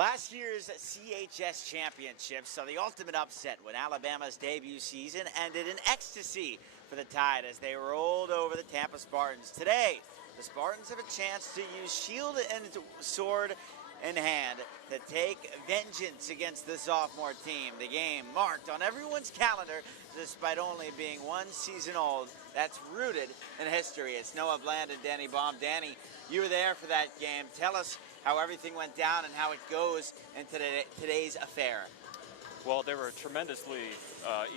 Last year's CHS championship saw the ultimate upset when Alabama's debut season ended in ecstasy for the Tide as they rolled over the Tampa Spartans. Today, the Spartans have a chance to use shield and sword in hand to take vengeance against the sophomore team. The game marked on everyone's calendar despite only being one season old. That's rooted in history. It's Noah Bland and Danny Baum. Danny, you were there for that game. Tell us how everything went down and how it goes into today's affair. Well, there were tremendously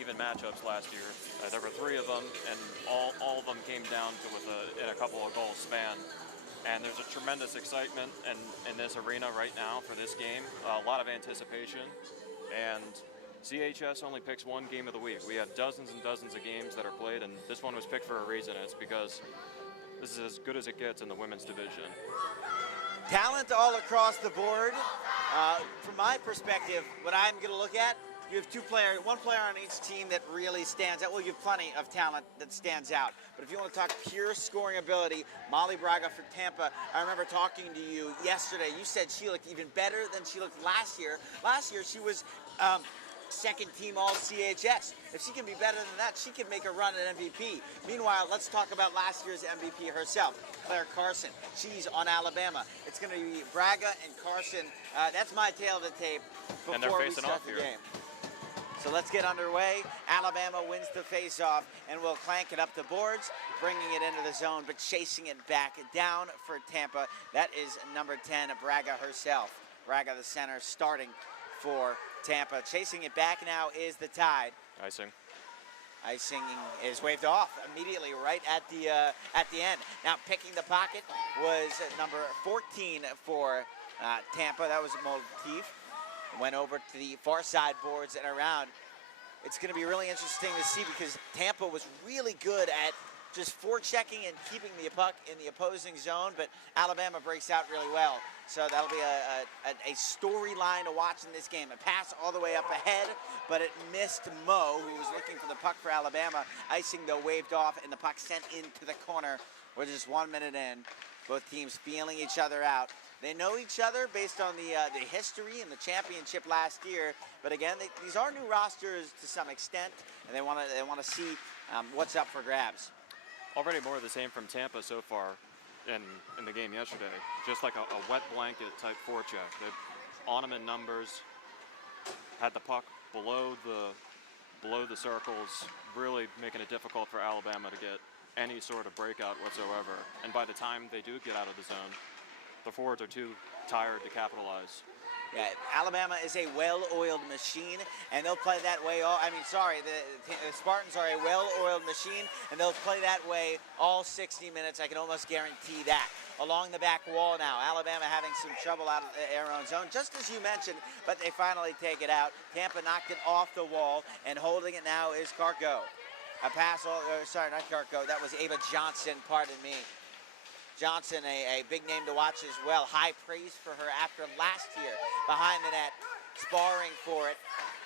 even matchups last year. There were three of them, and all of them came down to in a couple of goals span. And there's a tremendous excitement in this arena right now for this game. A lot of anticipation. And CHS only picks one game of the week. We have dozens and dozens of games that are played, and this one was picked for a reason. It's because this is as good as it gets in the women's division. Talent all across the board. From my perspective, what I'm going to look at, you have one player on each team that really stands out. Well, you have plenty of talent that stands out. But if you want to talk pure scoring ability, Molly Braga for Tampa, I remember talking to you yesterday. You said she looked even better than she looked last year. Last year, she was second team all CHS. If she can be better than that, she can make a run at MVP. Meanwhile, let's talk about last year's MVP herself, Claire Carson. She's on Alabama. It's going to be Braga and Carson. That's my tail of the tape before and they're we facing start off the here. game. So let's get underway. Alabama wins the face-off and will clank it up the boards, bringing it into the zone, but chasing it back down for Tampa. That is number 10, Braga herself. Braga, the center, starting for Tampa. Chasing it back now is the Tide. Icing is waved off immediately right at the end. Now picking the pocket was number 14 for Tampa. That was Motif. Went over to the far side boards and around. It's going to be really interesting to see because Tampa was really good at just forechecking and keeping the puck in the opposing zone, but Alabama breaks out really well. So that'll be a storyline to watch in this game. A pass all the way up ahead, but it missed Mo, who was looking for the puck for Alabama. Icing, though, waved off, and the puck sent into the corner. We're just 1 minute in. Both teams feeling each other out. They know each other based on the history and the championship last year. But again, these are new rosters to some extent, and they want to see what's up for grabs. Already more of the same from Tampa so far in the game yesterday. Just like a wet blanket type forecheck. They on them in numbers, had the puck below the circles, really making it difficult for Alabama to get any sort of breakout whatsoever. And by the time they do get out of the zone, the forwards are too tired to capitalize. Yeah, Alabama is a well-oiled machine, and they'll play that way the Spartans are a well-oiled machine, and they'll play that way all 60 minutes. I can almost guarantee that. Along the back wall now, Alabama having some trouble out of their own zone, just as you mentioned, but they finally take it out. Tampa knocked it off the wall, and holding it now is Carco. A pass, sorry, not Carco, that was Ava Johnson, pardon me. Johnson, a big name to watch as well. High praise for her after last year behind the net, sparring for it.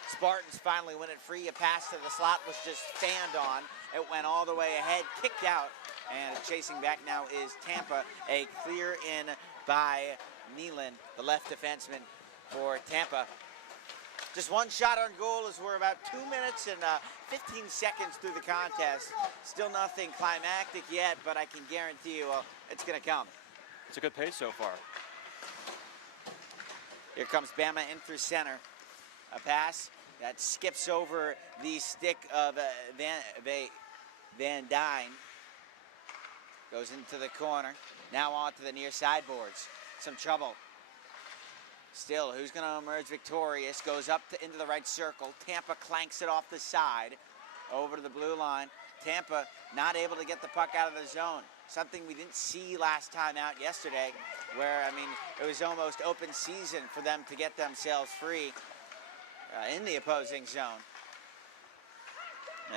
Spartans finally win it free. A pass to the slot was just fanned on. It went all the way ahead, kicked out, and chasing back now is Tampa. A clear in by Nealon, the left defenseman for Tampa. Just one shot on goal as we're about 2 minutes and 15 seconds through the contest. Still nothing climactic yet, but I can guarantee you, it's going to come. It's a good pace so far. Here comes Bama in through center. A pass that skips over the stick of Van Dyne. Goes into the corner. Now on to the near sideboards. Some trouble. Still, who's going to emerge victorious? Goes up into the right circle. Tampa clanks it off the side over to the blue line. Tampa not able to get the puck out of the zone. Something we didn't see last time out yesterday, where, I mean, it was almost open season for them to get themselves free in the opposing zone.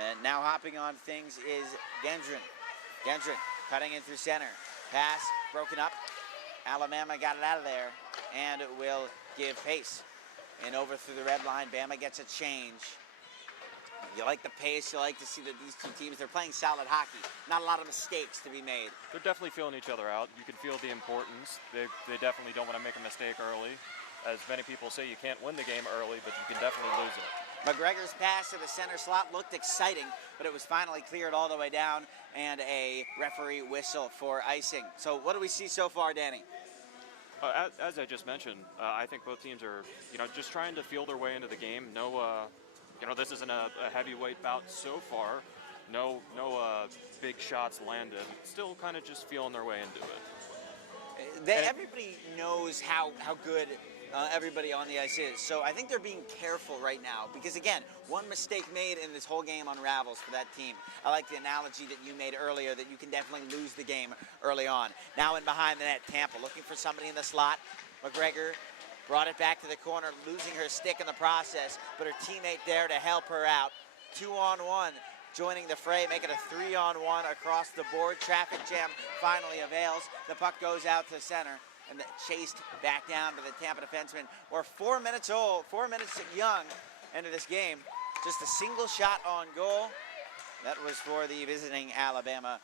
And now hopping on things is Gendron. Gendron cutting in through center. Pass broken up. Alabama got it out of there. And it will give pace. And over through the red line, Bama gets a change. You like the pace. You like to see that these two teams, they're playing solid hockey. Not a lot of mistakes to be made. They're definitely feeling each other out. You can feel the importance. They definitely don't want to make a mistake early. as many people say, you can't win the game early, but you can definitely lose it. McGregor's pass to the center slot looked exciting, but it was finally cleared all the way down, and a referee whistle for icing. So what do we see so far, Danny? As I just mentioned, I think both teams are, just trying to feel their way into the game. No, this isn't a heavyweight bout so far. No big shots landed. Still kind of just feeling their way into it. Everybody knows how good everybody on the ice is. So I think they're being careful right now because, again, one mistake made in this whole game unravels for that team. I like the analogy that you made earlier that you can definitely lose the game early on. Now in behind the net, Tampa looking for somebody in the slot. McGregor brought it back to the corner, losing her stick in the process, but her teammate there to help her out. 2-on-1. Joining the fray, making a 3-on-1 across the board. Traffic jam finally avails. The puck goes out to center and chased back down to the Tampa defenseman. We're 4 minutes young into this game. Just a single shot on goal. That was for the visiting Alabama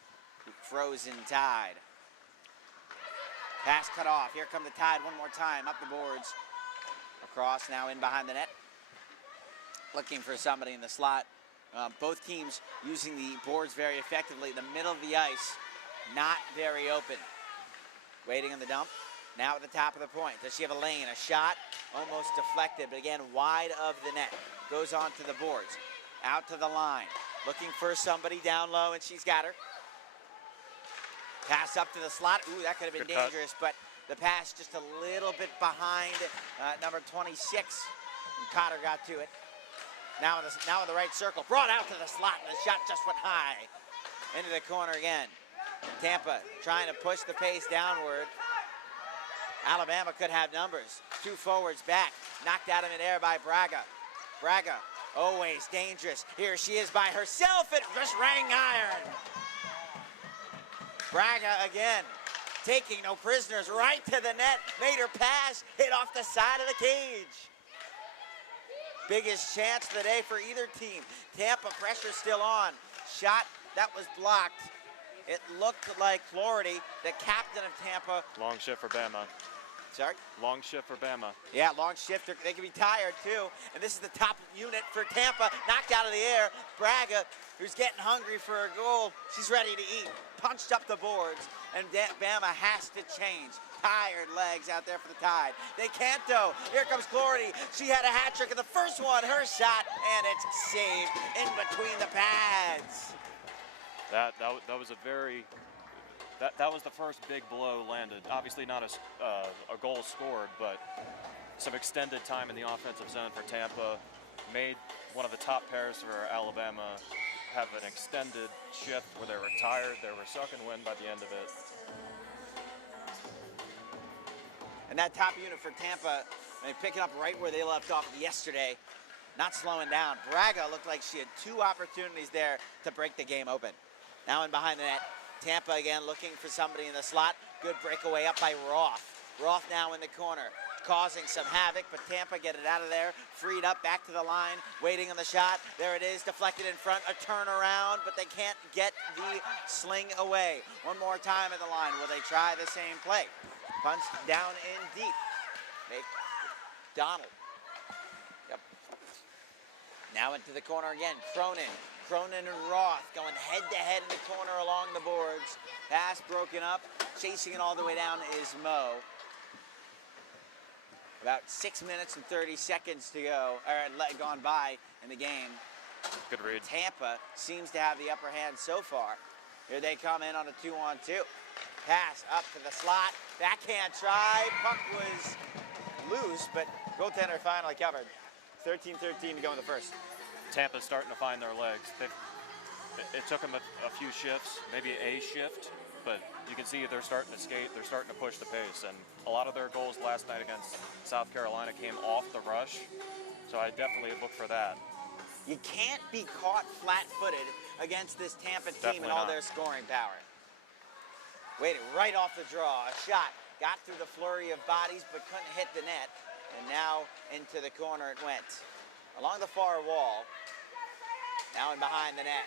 Frozen Tide. Pass cut off. Here come the Tide one more time. Up the boards. Across now in behind the net. Looking for somebody in the slot. Both teams using the boards very effectively. The middle of the ice, not very open. Waiting on the dump. Now at the top of the point. Does she have a lane? A shot? Almost deflected, but again, wide of the net. Goes on to the boards. Out to the line. Looking for somebody down low, and she's got her. Pass up to the slot. Ooh, that could have been Good cut. dangerous, but the pass just a little bit behind number 26. And Cotter got to it. Now in the right circle, brought out to the slot, and the shot just went high. Into the corner again. Tampa trying to push the pace downward. Alabama could have numbers. Two forwards back, knocked out of midair by Braga. Braga, always dangerous. Here she is by herself, it just rang iron. Braga again, taking no prisoners, right to the net, made her pass, hit off the side of the cage. Biggest chance of the day for either team. Tampa pressure still on. Shot that was blocked. It looked like Flaherty, the captain of Tampa. Long shift for Bama. Sorry? Long shift for Bama. Yeah, long shift. They can be tired too. And this is the top unit for Tampa. Knocked out of the air. Braga, who's getting hungry for a goal. She's ready to eat. Punched up the boards. And Bama has to change. Tired legs out there for the Tide. They can't though. Here comes Flaherty. She had a hat trick in the first one. Her shot, and it's saved in between the pads. That was a very. That was the first big blow landed. Obviously not a goal scored, but some extended time in the offensive zone for Tampa made one of the top pairs for Alabama have an extended shift where they were tired, they were sucking wind by the end of it. And that top unit for Tampa, picking up right where they left off yesterday, not slowing down. Braga looked like she had two opportunities there to break the game open. Now in behind the net, Tampa again looking for somebody in the slot. Good breakaway up by Roth. Roth now in the corner, causing some havoc, but Tampa get it out of there. Freed up, back to the line, waiting on the shot. There it is, deflected in front, a turnaround, but they can't get the sling away. One more time at the line. Will they try the same play? Punch down in deep. Donald. Yep. Now into the corner again. Cronin and Roth going head-to-head in the corner along the boards. Pass broken up. Chasing it all the way down is Mo. About 6 minutes and 30 seconds to go, or gone by in the game. Good read. Tampa seems to have the upper hand so far. Here they come in on a 2-on-2. Pass up to the slot. Backhand try. Puck was loose, but goaltender finally covered. 13-13 to go in the first. Tampa's starting to find their legs. It took them a few shifts, maybe a shift, but you can see they're starting to skate, they're starting to push the pace, and a lot of their goals last night against South Carolina came off the rush, so I definitely look for that. You can't be caught flat-footed against this Tampa team and all their scoring power. Waited right off the draw, a shot, got through the flurry of bodies but couldn't hit the net, and now into the corner it went. Along the far wall, now in behind the net,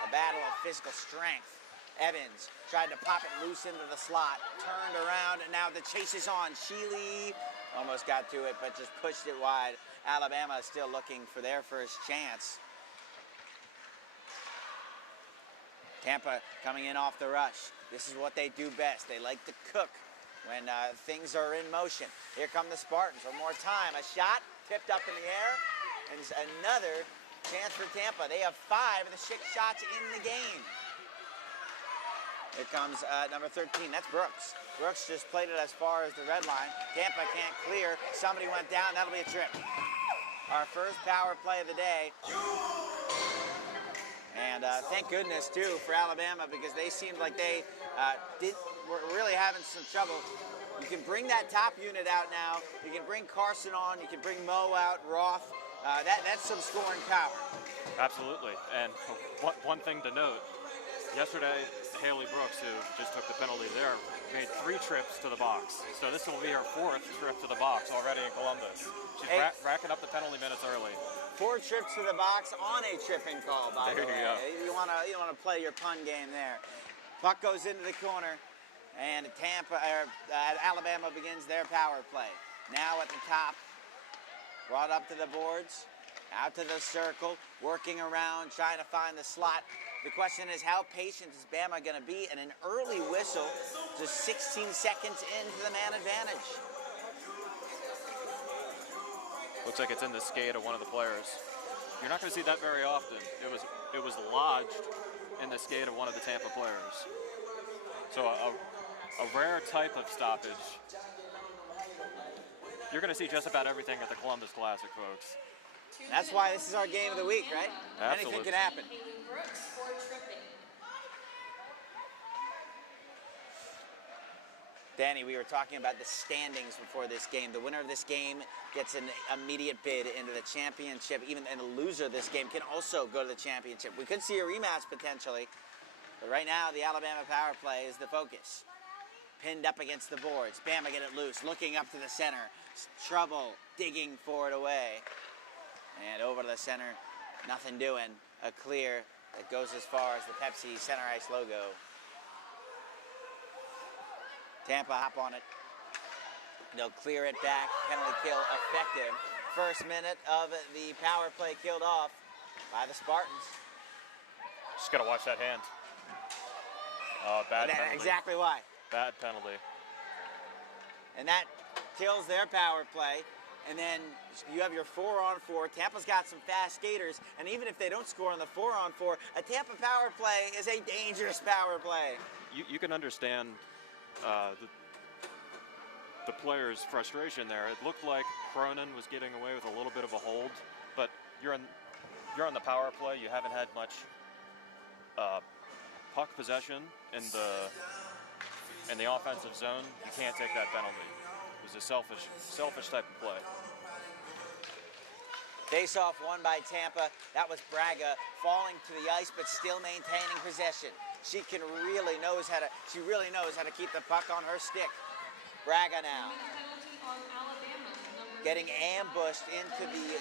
a battle of physical strength. Evans tried to pop it loose into the slot, turned around, and now the chase is on. Sheely almost got to it, but just pushed it wide. Alabama is still looking for their first chance. Tampa coming in off the rush. This is what they do best. They like to cook when things are in motion. Here come the Spartans. One more time. A shot tipped up in the air. And it's another chance for Tampa. They have 5 of the 6 shots in the game. Here comes number 13. That's Brooks. Brooks just played it as far as the red line. Tampa can't clear. Somebody went down. That'll be a trip. Our first power play of the day. And thank goodness, too, for Alabama, because they seemed like they were really having some trouble. You can bring that top unit out now. You can bring Carson on. You can bring Mo out, Roth. That's some scoring power. Absolutely. And one thing to note, yesterday, Haley Brooks, who just took the penalty there, made 3 trips to the box. So this will be her 4th trip to the box already in Columbus. She's racking up the penalty minutes early. 4 trips to the box on a tripping call, by the way. There you go. You want to play your pun game there. Puck goes into the corner, and Alabama begins their power play. Now at the top, brought up to the boards, out to the circle, working around, trying to find the slot. The question is, how patient is Bama going to be? And an early whistle, just 16 seconds into the man advantage. Looks like it's in the skate of one of the players. You're not going to see that very often. It was lodged in the skate of one of the Tampa players. So a rare type of stoppage. You're going to see just about everything at the Columbus Classic, folks. That's why this is our game of the week, right? Absolutely. Anything can happen. Danny, we were talking about the standings before this game. The winner of this game gets an immediate bid into the championship. And the loser of this game can also go to the championship. We could see a rematch potentially. But right now, the Alabama power play is the focus. Pinned up against the boards. Bama get it loose. Looking up to the center. Trouble digging for it away. And over to the center. Nothing doing. A clear that goes as far as the Pepsi Center Ice logo. Tampa hop on it. They'll clear it back. Penalty kill effective. First minute of the power play killed off by the Spartans. Just got to watch that hand. Bad penalty. Exactly why. Bad penalty. And that kills their power play. And then you have your 4-on-4. Tampa's got some fast skaters. And even if they don't score on the 4-on-4, a Tampa power play is a dangerous power play. You can understand the player's frustration there. It looked like Cronin was getting away with a little bit of a hold, but you're on the power play. You haven't had much puck possession in the offensive zone. You can't take that penalty. It was a selfish type of play. Face-off won by Tampa. That was Braga falling to the ice, but still maintaining possession. She really knows how to keep the puck on her stick. Braga now getting ambushed into the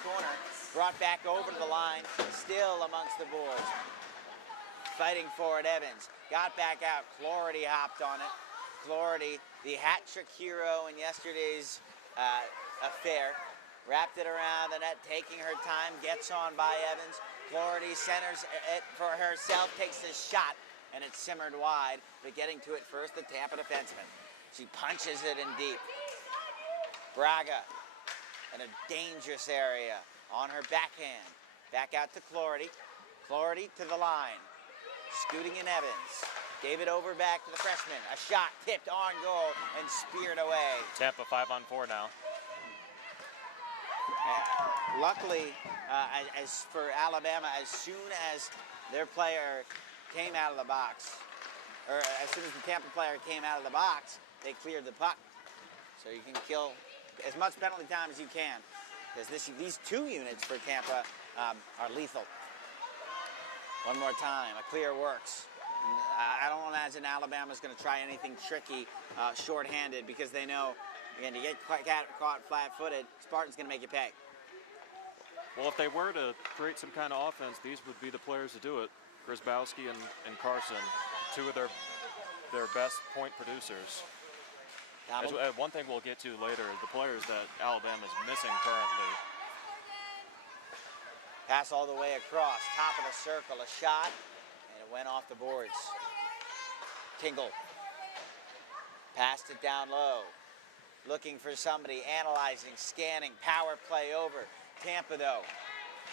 corner, brought back over to the line, still amongst the boards. Fighting for it, Evans. Got back out. Clordy hopped on it. Clordy, the hat trick hero in yesterday's affair, wrapped it around the net, taking her time, gets on by Evans. Clordy centers it for herself, takes a shot, and it's simmered wide, but getting to it first, the Tampa defenseman. She punches it in deep. Braga in a dangerous area on her backhand. Back out to Clordy. Clordy to the line. Scooting in Evans. Gave it over back to the freshman. A shot tipped on goal and speared away. Tampa 5-on-4 now. Luckily, as for Alabama, as soon as their player came out of the box, or as soon as the Tampa player came out of the box, they cleared the puck. So you can kill as much penalty time as you can, because these 2 units for Tampa are lethal. One more time, a clear works. I don't imagine Alabama's going to try anything tricky shorthanded, because they know, again, you get caught flat-footed, Spartan's going to make you pay. Well, if they were to create some kind of offense, these would be the players to do it. Grzybowski and Carson, 2 of their best point producers. One thing we'll get to later is the players that Alabama's missing currently. Pass all the way across, top of the circle, a shot, and it went off the boards. Tingle passed it down low, looking for somebody, analyzing, scanning, power play over. Tampa, though,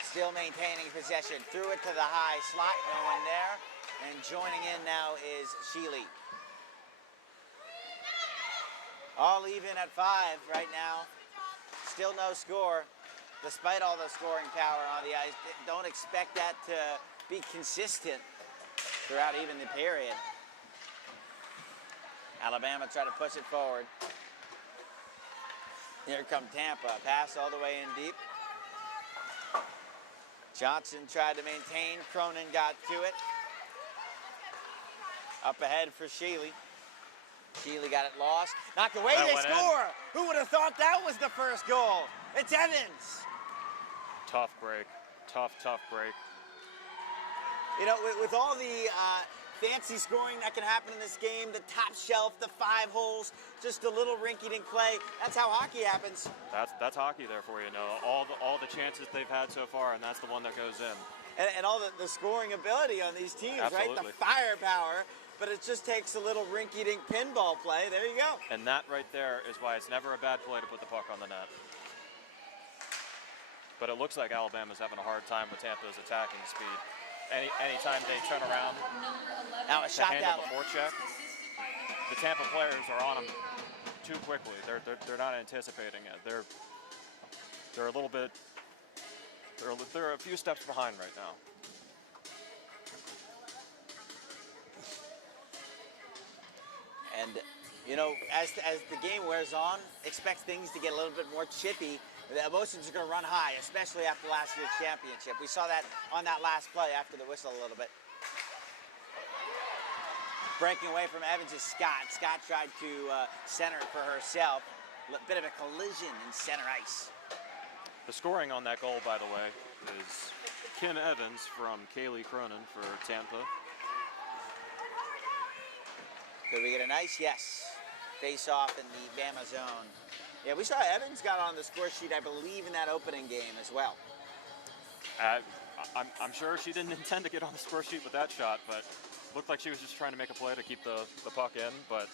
still maintaining possession. Threw it to the high slot, no one there. And joining in now is Sheely. All even at 5 right now. Still no score, despite all the scoring power on the ice. Don't expect that to be consistent throughout even the period. Alabama try to push it forward. Here come Tampa. Pass all the way in deep. Johnson tried to maintain. Cronin got to it. Up ahead for Sheely. Sheely got it lost. Knocked away, they score! Who would have thought that was the first goal? It's Evans. Tough break. Tough break. You know, with all the fancy scoring that can happen in this game, the top shelf, the 5 holes, just a little rinky-dink play, that's how hockey happens. That's hockey there for you, know. All the chances they've had so far, and that's the one that goes in. And all the scoring ability on these teams, Absolutely. right? The firepower. But it just takes a little rinky-dink pinball play. There you go. And that right there is why it's never a bad play to put the puck on the net. But it looks like Alabama's having a hard time with Tampa's attacking speed. Anytime they turn around now a shot to down. handle the forecheck, the Tampa players are on them too quickly. They're not anticipating it. They're a little bit. They're a few steps behind right now. And, you know, as the game wears on, expect things to get a little bit more chippy. The emotions are going to run high, especially after last year's championship. We saw that on that last play after the whistle a little bit. Breaking away from Evans is Scott. Scott tried to center for herself. A bit of a collision in center ice. The scoring on that goal, by the way, is Kim Evans from Kaylee Cronin for Tampa. Could we get a nice yes? Face off in the Bama zone. Yeah, we saw Evans got on the score sheet, I believe, in that opening game as well. I'm sure she didn't intend to get on the score sheet with that shot, but looked like she was just trying to make a play to keep the puck in. But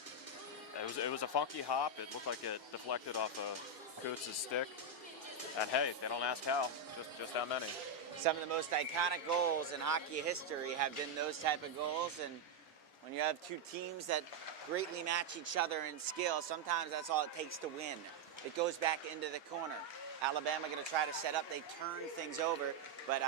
it was a funky hop. It looked like it deflected off of Coots' stick. And hey, they don't ask how, just how many. Some of the most iconic goals in hockey history have been those type of goals, and when you have two teams that greatly match each other in skill, sometimes that's all it takes to win. It goes back into the corner. Alabama going to try to set up. They turn things over, but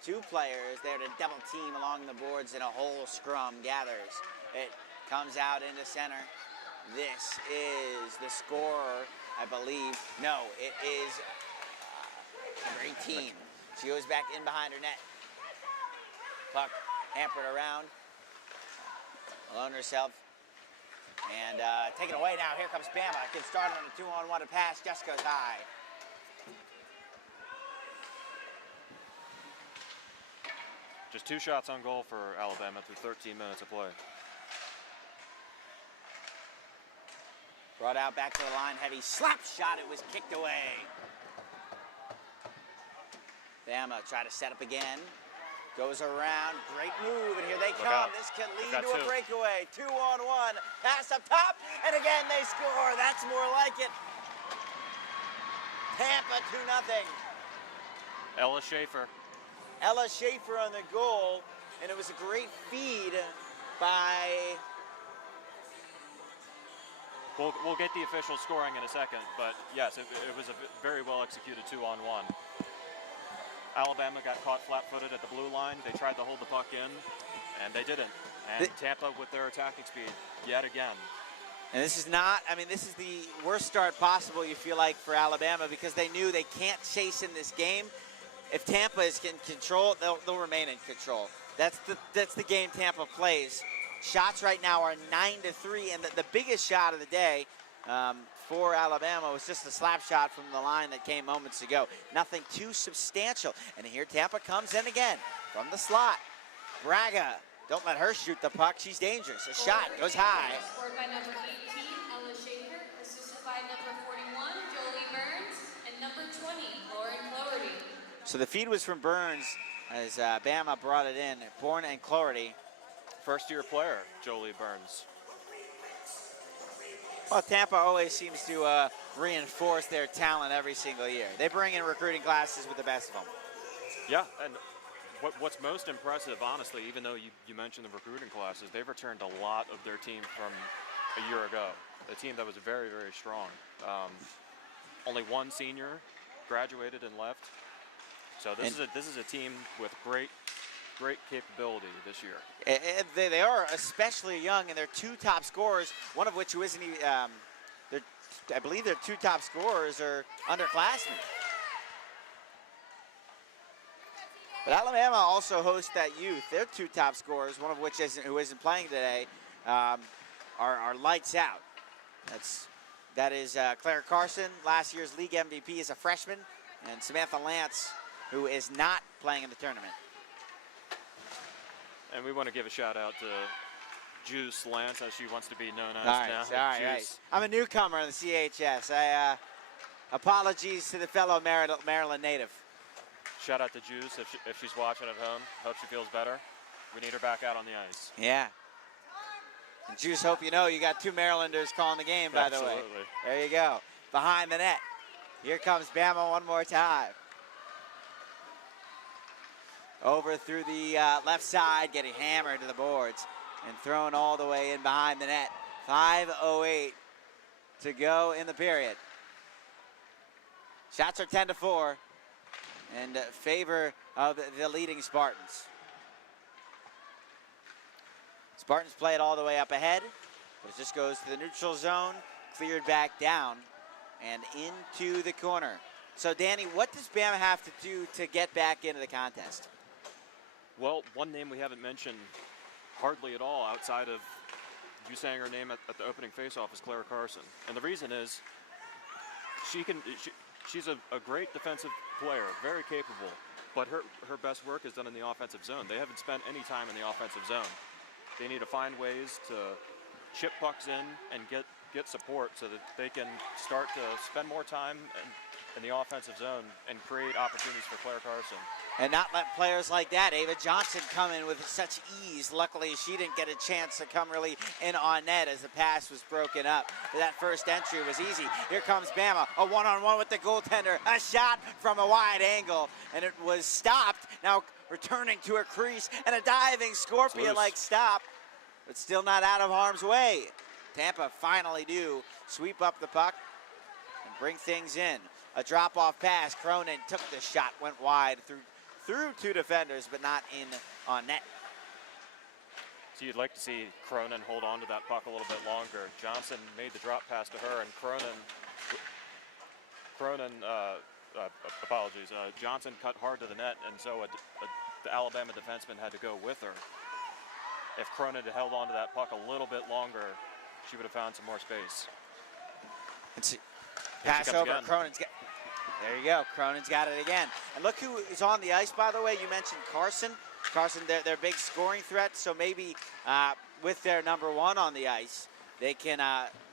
2 players there to double team along the boards, and a whole scrum gathers. It comes out into center. This is the scorer, I believe. No, it is number 18. She goes back in behind her net. Puck hampered around. Alone herself. And taken away now. Here comes Bama. Good start on a 2-on-1 to pass. Just goes high. Just 2 shots on goal for Alabama through 13 minutes of play. Brought out back to the line. Heavy slap shot. It was kicked away. Bama try to set up again. Goes around, great move, and here they come. This can lead to a breakaway. 2-on-1, pass up top, and again they score. That's more like it. Tampa 2-0. Ella Schaefer. Ella Schaefer on the goal, and it was a great feed by... We'll get the official scoring in a second, but yes, it was a very well executed 2-on-1. Alabama got caught flat-footed at the blue line. They tried to hold the puck in, and they didn't. And Tampa with their attacking speed yet again. And this is not, I mean, this is the worst start possible, you feel like, for Alabama, because they knew they can't chase in this game. If Tampa is in control, they'll remain in control. That's the game Tampa plays. Shots right now are 9-3, and the biggest shot of the day for Alabama was just a slap shot from the line that came moments ago. Nothing too substantial. And here Tampa comes in again from the slot. Braga, don't let her shoot the puck. She's dangerous. A shot goes high. Scored by number 18, Ella Schaefer, by number 41, Jolie Burns, and number 20, Lauren Cloherty. So the feed was from Burns as Bama brought it in. Bourne and Cloherty. First-year player, Jolie Burns. Well, Tampa always seems to reinforce their talent every single year. They bring in recruiting classes with the best of them. Yeah, and what's most impressive, honestly, even though you mentioned the recruiting classes, they've returned a lot of their team from a year ago. A team that was very, very strong. Only one senior graduated and left. So this is a team with great capability this year. And they are especially young, and their two top scorers, one of which who isn't even, I believe their two top scorers are underclassmen. But Alabama also hosts that youth. Their two top scorers, one of which who isn't playing today, are lights out. That is Claire Carson, last year's league MVP as a freshman, and Samantha Lance, who is not playing in the tournament. And we want to give a shout out to Juice Lance, as she wants to be known as now. All right. I'm a newcomer in the CHS. Apologies to the fellow Maryland native. Shout out to Juice if she's watching at home. Hope she feels better. We need her back out on the ice. Yeah. And Juice, hope you know you got two Marylanders calling the game, by the way. There you go. Behind the net. Here comes Bama one more time. Over through the left side, getting hammered to the boards and thrown all the way in behind the net. 5:08 to go in the period. Shots are 10-4 in favor of the leading Spartans. Spartans play it all the way up ahead, but it just goes to the neutral zone, cleared back down and into the corner. So Danny, what does Bama have to do to get back into the contest? Well, one name we haven't mentioned hardly at all outside of you saying her name at the opening faceoff is Claire Carson. And the reason is she's a great defensive player, very capable, but her best work is done in the offensive zone. They haven't spent any time in the offensive zone. They need to find ways to chip pucks in and get support so that they can start to spend more time in the offensive zone and create opportunities for Claire Carson. And not let players like that, Ava Johnson, come in with such ease. Luckily, she didn't get a chance to come really in on net as the pass was broken up. But that first entry was easy. Here comes Bama, a one-on-one with the goaltender. A shot from a wide angle, and it was stopped. Now returning to her crease, and a diving scorpion-like stop, but still not out of harm's way. Tampa finally do sweep up the puck and bring things in. A drop-off pass. Cronin took the shot, went wide through two defenders, but not in on net. So you'd like to see Cronin hold on to that puck a little bit longer. Johnson made the drop pass to her, and Johnson cut hard to the net, and so the Alabama defenseman had to go with her. If Cronin had held on to that puck a little bit longer, she would have found some more space. And see, pass over, Cronin's got. There you go. Cronin's got it again. And look who is on the ice, by the way. You mentioned Carson. Carson, their big scoring threat. So maybe with their number one on the ice, they can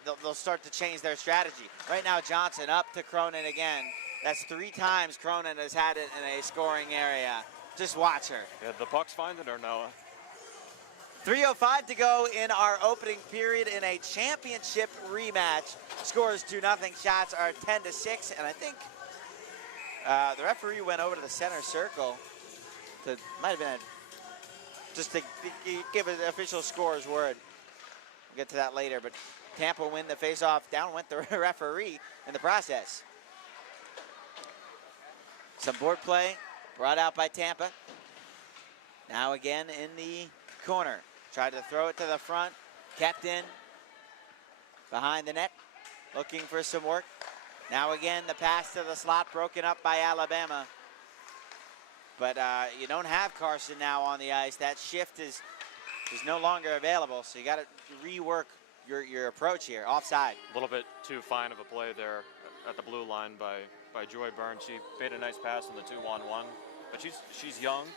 they'll start to change their strategy. Right now, Johnson up to Cronin again. That's 3 times Cronin has had it in a scoring area. Just watch her. Yeah, the puck's finding her, Noah. 3:05 to go in our opening period in a championship rematch. Scores 2-0. Shots are 10-6, and I think the referee went over to the center circle. Might have been just to give an official scorer's word. We'll get to that later, but Tampa win the faceoff. Down went the referee in the process. Some board play brought out by Tampa. Now again in the corner. Tried to throw it to the front. Kept in. Behind the net. Looking for some work. Now again the pass to the slot broken up by Alabama. But you don't have Carson now on the ice. That shift is no longer available. So you got to rework your approach here. Offside. A little bit too fine of a play there at the blue line by Joy Burns. She made a nice pass in the 2-on-1. But she's young.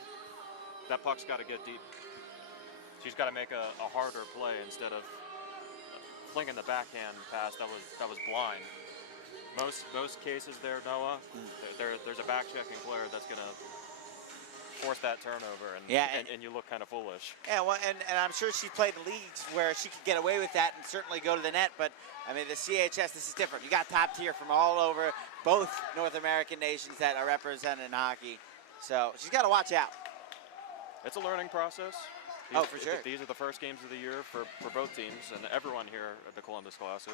That puck's got to get deep. She's got to make a harder play instead of flinging the backhand pass that was blind. Most cases there, Noah, there's a back-checking player that's going to force that turnover, and you look kind of foolish. Yeah, well, and I'm sure she played in leagues where she could get away with that and certainly go to the net, but I mean, the CHS, this is different. You got top tier from all over, both North American nations that are represented in hockey. So she's got to watch out. It's a learning process. For sure. These are the first games of the year for both teams and everyone here at the Columbus Classic.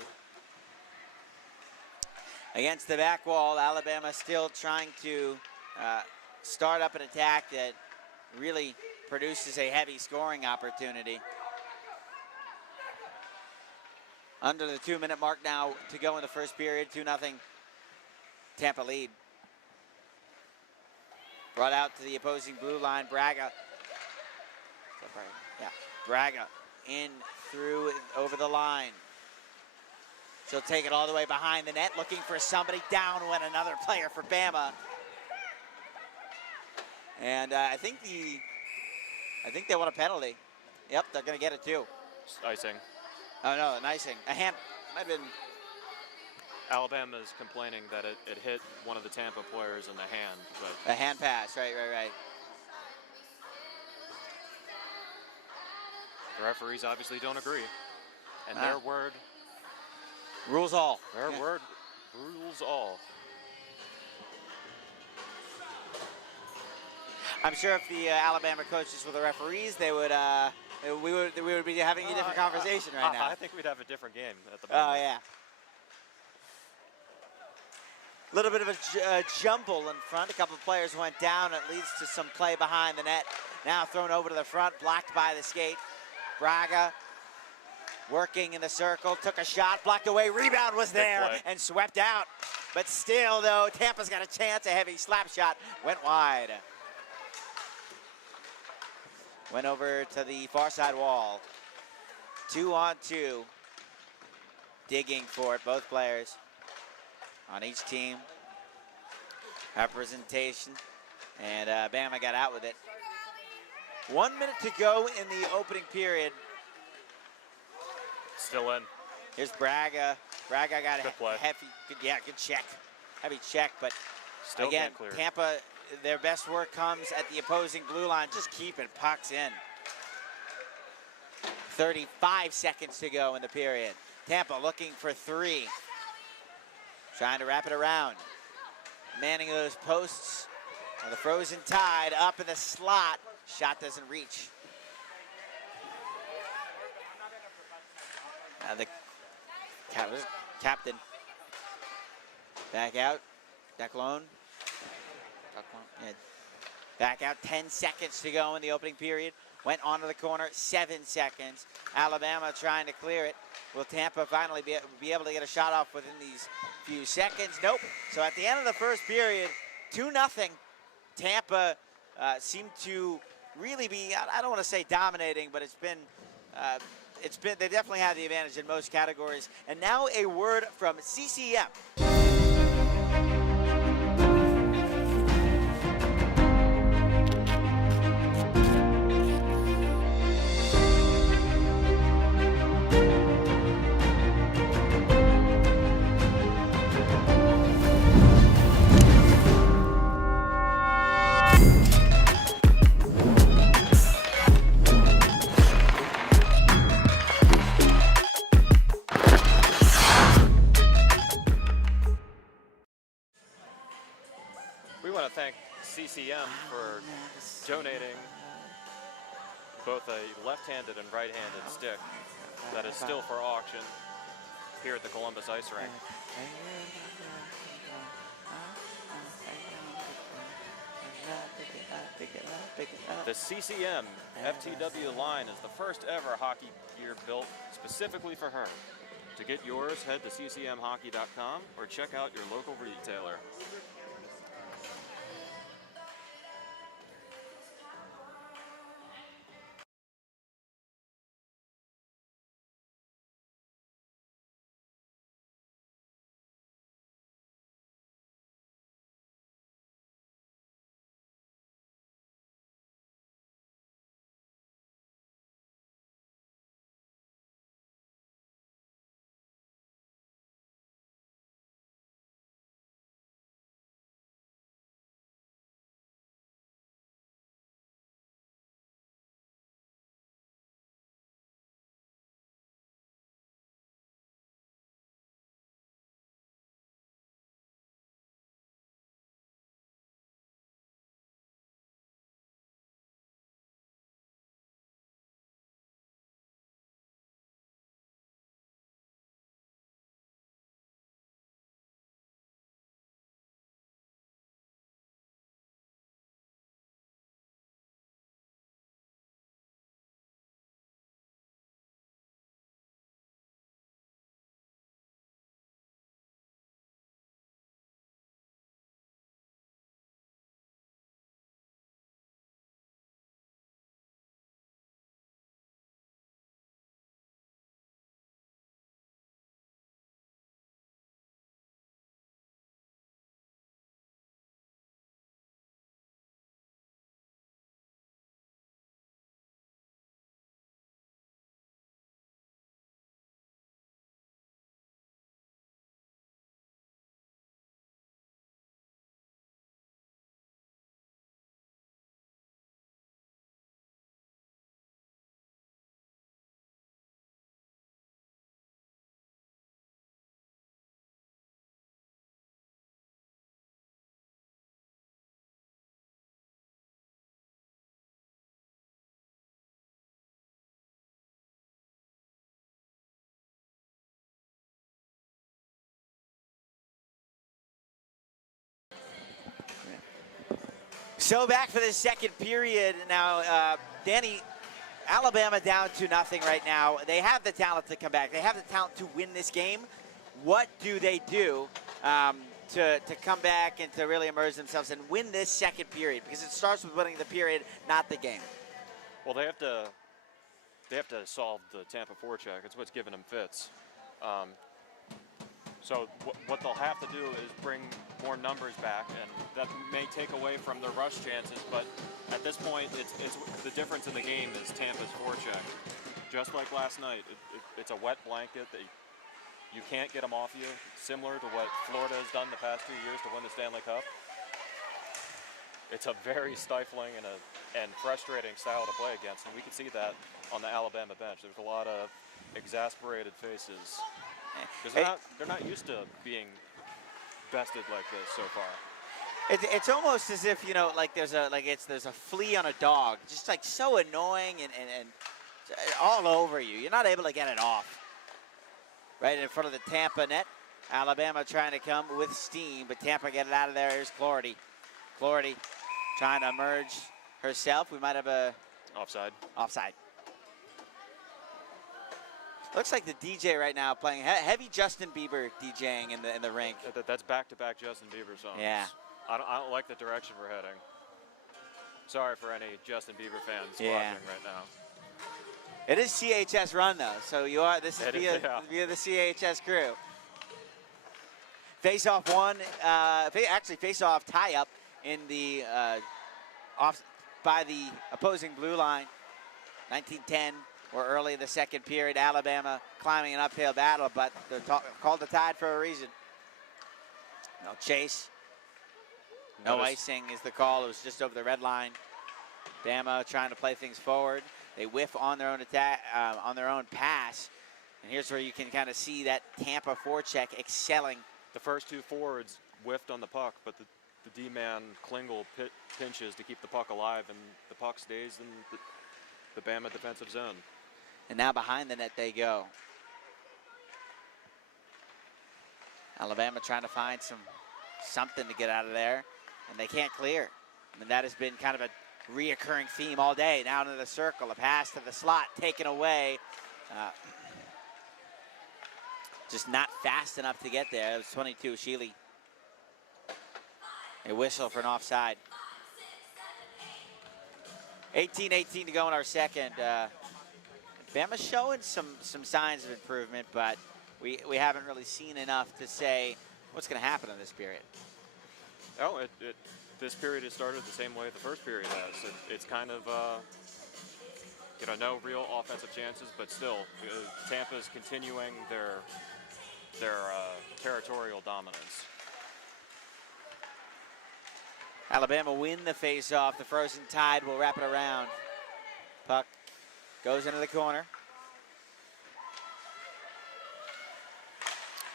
Against the back wall, Alabama still trying to start up an attack that really produces a heavy scoring opportunity. Under the 2-minute mark now to go in the first period, 2-0 Tampa lead. Brought out to the opposing blue line, Braga. Yeah, Braga in, through, over the line. She'll take it all the way behind the net, looking for somebody. Down went another player for Bama. And I think they want a penalty. Yep, they're going to get it too. Icing. Oh no, an icing. A hand might have been. Alabama's complaining that it hit one of the Tampa players in the hand, but A hand pass, right. the referees obviously don't agree. And their word Rules all. Their word rules all. I'm sure if the Alabama coaches were the referees, they would we would be having a different conversation right now. I think we'd have a different game at the moment. Oh yeah. A little bit of a jumble in front. A couple of players went down. It leads to some play behind the net. Now thrown over to the front, blocked by the skate. Braga working in the circle, took a shot, blocked away. Rebound was there and swept out. But still, though, Tampa's got a chance. A heavy slap shot went wide. Went over to the far side wall. 2-on-2. Digging for it, both players. On each team. Representation. And Bama got out with it. 1 minute to go in the opening period. Still in. Here's Braga. Braga got a heavy, good check. Heavy check, but still again, can't clear. Tampa, their best work comes at the opposing blue line, just keeping pucks in. 35 seconds to go in the period. Tampa looking for 3. Trying to wrap it around. Manning those posts. The frozen tide up in the slot. Shot doesn't reach. The captain. Back out. Declone. Yeah. Back out. 10 seconds to go in the opening period. Went onto the corner. 7 seconds. Alabama trying to clear it. Will Tampa finally be able to get a shot off within these few seconds? Nope. So at the end of the first period, 2-0. Tampa seemed to really be, I don't want to say dominating, but it's been, they definitely had the advantage in most categories. And now a word from CCM. We want to thank CCM for donating both a left-handed and right-handed stick that is still for auction here at the Columbus Ice Rink. The CCM FTW line is the first ever hockey gear built specifically for her. To get yours, head to ccmhockey.com or check out your local retailer. So back for the second period now. Danny, Alabama down 2-0 right now. They have the talent to come back. They have the talent to win this game. What do they do to come back and to really immerse themselves and win this second period? Because it starts with winning the period, not the game. Well, they have to solve the Tampa forecheck. It's what's giving them fits. So what they'll have to do is bring more numbers back, and that may take away from their rush chances. But at this point, it's the difference in the game is Tampa's forecheck. Just like last night, it's a wet blanket that you can't get them off you. Similar to what Florida has done the past 2 years to win the Stanley Cup. It's a very stifling and frustrating style to play against, and we can see that on the Alabama bench. There's a lot of exasperated faces. Because they're not used to being bested like this so far. It's almost as if, you know, like there's a flea on a dog, just like so annoying and all over you. You're not able to get it off. Right in front of the Tampa net. Alabama trying to come with steam, but Tampa get it out of there. Here's Clardy. Clardy trying to emerge herself. We might have a offside. Offside. Looks like the DJ right now playing heavy Justin Bieber DJing in the rink. That's back-to-back Justin Bieber songs. Yeah. I don't like the direction we're heading. Sorry for any Justin Bieber fans watching right now. It is CHS run though, so this is via the CHS crew. Face-off one, actually face-off tie-up in the off by the opposing blue line. 19-10. We're early in the second period. Alabama climbing an uphill battle, but they're called the Tide for a reason. No chase. No icing is the call. It was just over the red line. Bama trying to play things forward. They whiff on their own attack, on their own pass. And here's where you can kind of see that Tampa forecheck excelling. The first two forwards whiffed on the puck, but the D-man Klingel pinches to keep the puck alive, and the puck stays in the Bama defensive zone. And now behind the net they go. Alabama trying to find something to get out of there, and they can't clear. I mean, that has been kind of a reoccurring theme all day. Now into the circle, a pass to the slot, taken away. Just not fast enough to get there. It was 22, Sheely. A whistle for an offside. 18-18 to go in our second. Bama's showing some signs of improvement, but we haven't really seen enough to say what's going to happen in this period. Oh, this period has started the same way the first period has. It's kind of, no real offensive chances, but still, Tampa's continuing their territorial dominance. Alabama win the face-off. The Frozen Tide will wrap it around. Puck goes into the corner.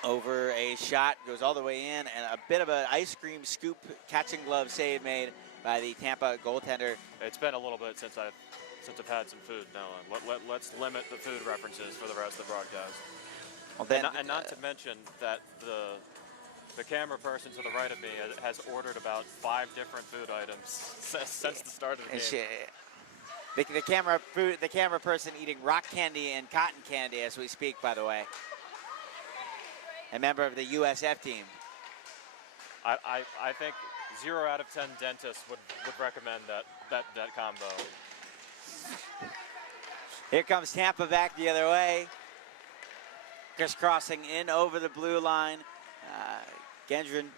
Over a shot, goes all the way in, and a bit of an ice cream scoop catching glove save made by the Tampa goaltender. It's been a little bit since I've had some food, Nolan. Let's limit the food references for the rest of the broadcast. Well, then, and not to mention that the camera person to the right of me has ordered about 5 different food items since the start of the game. The camera person eating rock candy and cotton candy as we speak, by the way. A member of the USF team. I think 0 out of 10 dentists would recommend that combo. Here comes Tampa back the other way. Crisscrossing in over the blue line. Gendron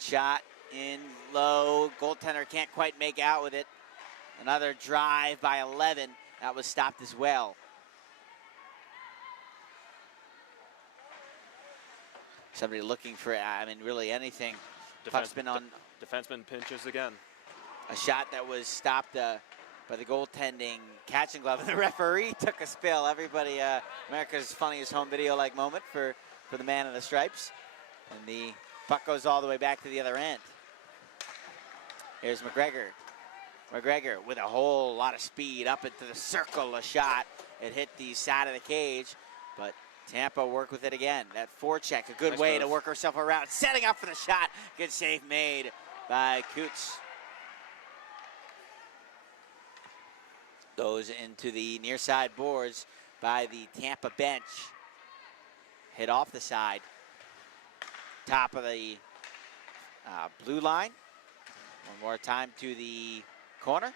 shot in low. Goaltender can't quite make out with it. Another drive by 11. That was stopped as well. Somebody looking for, really anything. Puck's been on. Defenseman pinches again. A shot that was stopped by the goaltending catching glove. The referee took a spill. Everybody, America's funniest home video-like moment for the man in the stripes. And the puck goes all the way back to the other end. Here's McGregor. McGregor with a whole lot of speed up into the circle. A shot. It hit the side of the cage, but Tampa work with it again. That forecheck, a good way to work herself around. Setting up for the shot. Good save made by Coots. Goes into the near side boards by the Tampa bench. Hit off the side. Top of the blue line. One more time to the corner.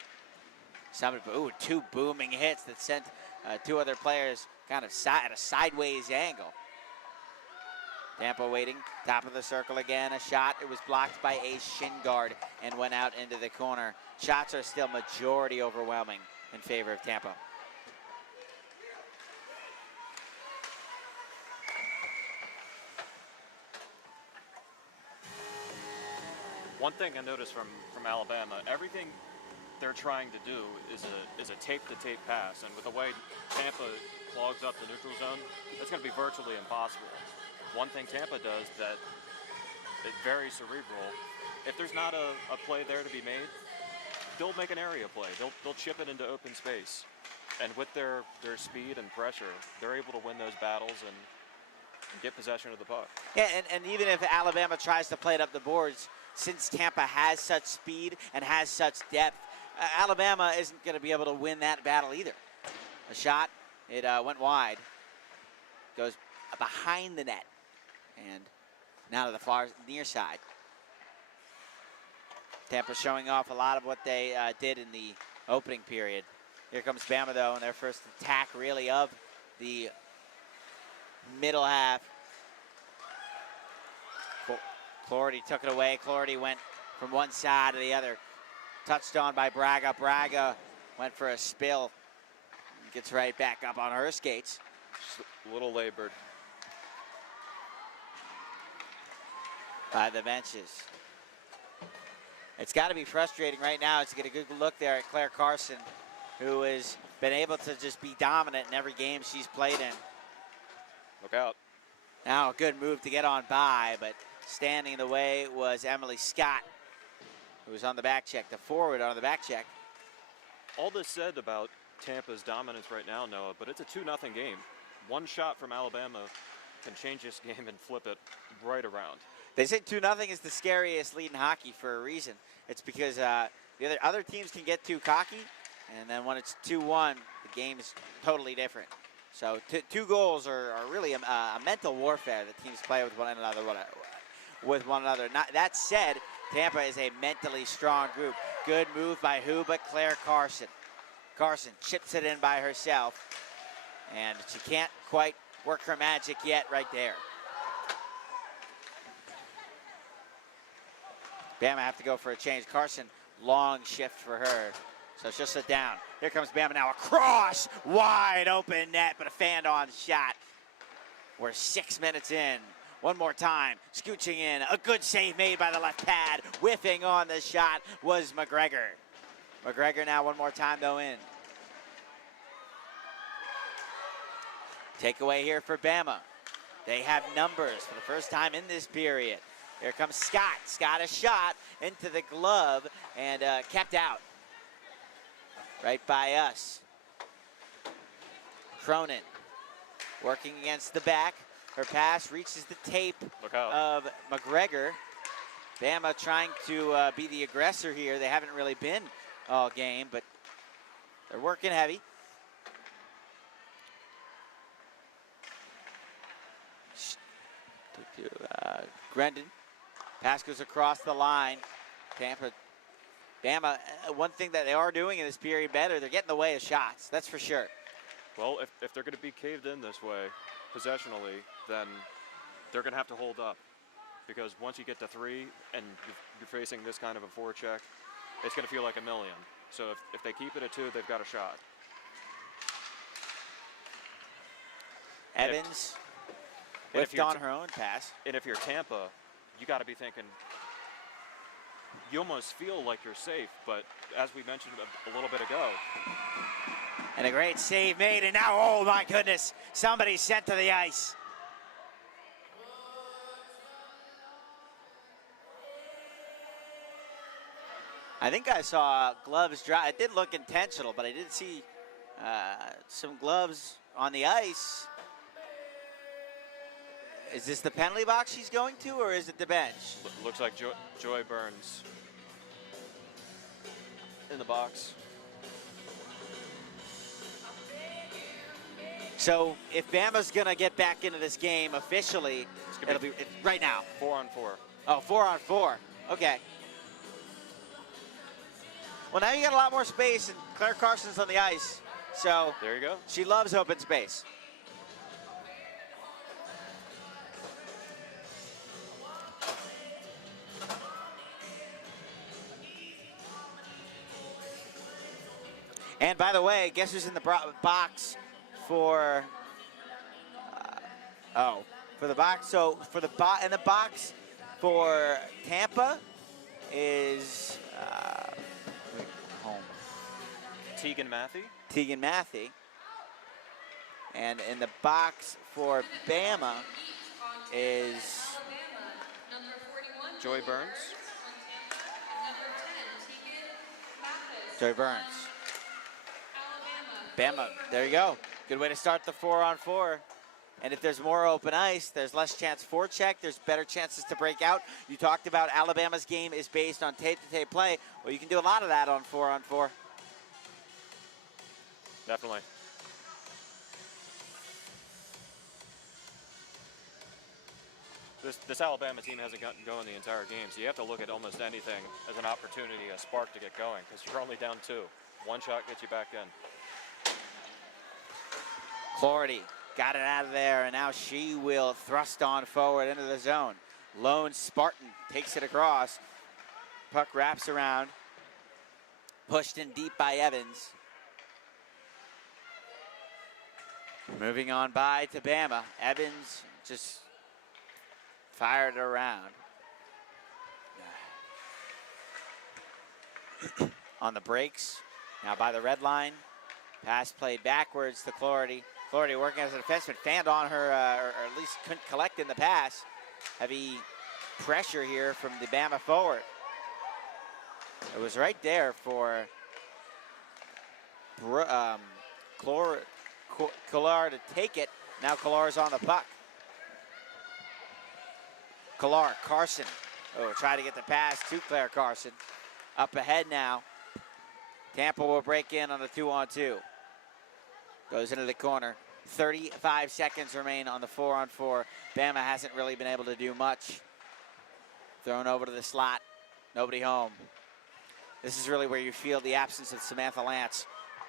Ooh, two booming hits that sent two other players kind of at a sideways angle. Tampa waiting, top of the circle again, a shot. It was blocked by a shin guard and went out into the corner. Shots are still majority overwhelming in favor of Tampa. One thing I noticed from Alabama, everything they're trying to do is a tape-to-tape pass, and with the way Tampa clogs up the neutral zone, that's going to be virtually impossible. One thing Tampa does that is very cerebral, if there's not a play there to be made, they'll make an area play. They'll chip it into open space. And with their speed and pressure, they're able to win those battles and get possession of the puck. Yeah, and even if Alabama tries to play it up the boards, since Tampa has such speed and has such depth, Alabama isn't going to be able to win that battle either. A shot, it went wide, goes behind the net, and now to the far near side. Tampa showing off a lot of what they did in the opening period. Here comes Bama, though, in their first attack, really, of the middle half. Clardy took it away. Clardy went from one side to the other. Touched on by Braga. Braga went for a spill. Gets right back up on her skates. Just a little labored. By the benches. It's got to be frustrating right now to get a good look there at Claire Carson, who has been able to just be dominant in every game she's played in. Look out. Now a good move to get on by, but standing in the way was Emily Scott, who was on the back check, the forward on the back check. All this said about Tampa's dominance right now, Noah, but it's a 2-0 game. One shot from Alabama can change this game and flip it right around. They say 2-0 is the scariest lead in hockey for a reason. It's because the other teams can get too cocky, and then when it's 2-1, the game is totally different. So two goals are really a mental warfare that teams play with one another. That said, Tampa is a mentally strong group. Good move by who but Claire Carson. Carson chips it in by herself, and she can't quite work her magic yet right there. Bama have to go for a change. Carson, long shift for her, so she'll sit down. Here comes Bama now, across, wide open net, but a fan on shot. We're 6 minutes in. One more time, scooching in, a good save made by the left pad. Whiffing on the shot was McGregor. McGregor now one more time though in. Takeaway here for Bama. They have numbers for the first time in this period. Here comes Scott. Scott a shot into the glove and kept out. Right by us. Cronin working against the back. Her pass reaches the tape of McGregor. Bama trying to be the aggressor here. They haven't really been all game, but they're working heavy. Grendon. Pass goes across the line. Bama, one thing that they are doing in this period better, they're getting in the way of shots. That's for sure. Well, if they're going to be caved in this way, possessionally, then they're going to have to hold up. Because once you get to 3 and you're facing this kind of a forecheck, it's going to feel like a million. So if they keep it at 2, they've got a shot. Evans whiffed on her own pass. And if you're Tampa, you got to be thinking, you almost feel like you're safe, but as we mentioned a little bit ago. And a great save made, and now, oh my goodness, somebody sent to the ice. I think I saw gloves drop. It didn't look intentional, but I did see some gloves on the ice. Is this the penalty box she's going to, or is it the bench? Looks like Joy Burns in the box. So if Bama's going to get back into this game officially, it'll be right now. 4-on-4. Oh, 4-on-4. Okay. Well, now you got a lot more space, and Claire Carson's on the ice. So There you go. she loves open space. And by the way, guess who's in the box for? For the box. So for the in the box for Tampa is home. Tegan Matthew. Tegan Matthew. And in the box for Bama is Joy Burns. Joy Burns. Bama, there you go. Good way to start the 4-on-4. And if there's more open ice, there's less chance for check. There's better chances to break out. You talked about Alabama's game is based on tape-to-tape play. Well, you can do a lot of that on 4-on-4. Definitely. This Alabama team hasn't gotten going the entire game, so you have to look at almost anything as an opportunity, a spark to get going, because you're only down 2. One shot gets you back in. Clardy got it out of there, and now she will thrust on forward into the zone. Lone Spartan takes it across. Puck wraps around. Pushed in deep by Evans. Moving on by to Bama. Evans just fired it around. On the brakes. Now by the red line. Pass played backwards to Clardy. Clardy working as a defenseman, fanned on her, or at least couldn't collect in the pass. Heavy pressure here from the Bama forward. It was right there for Kolar to take it. Now Kolar's on the puck. Kolar, Carson. Oh, try to get the pass to Claire Carson. Up ahead now. Tampa will break in on the 2-on-2. Goes into the corner. 35 seconds remain on the 4-on-4. Bama hasn't really been able to do much. Thrown over to the slot. Nobody home. This is really where you feel the absence of Samantha Lance.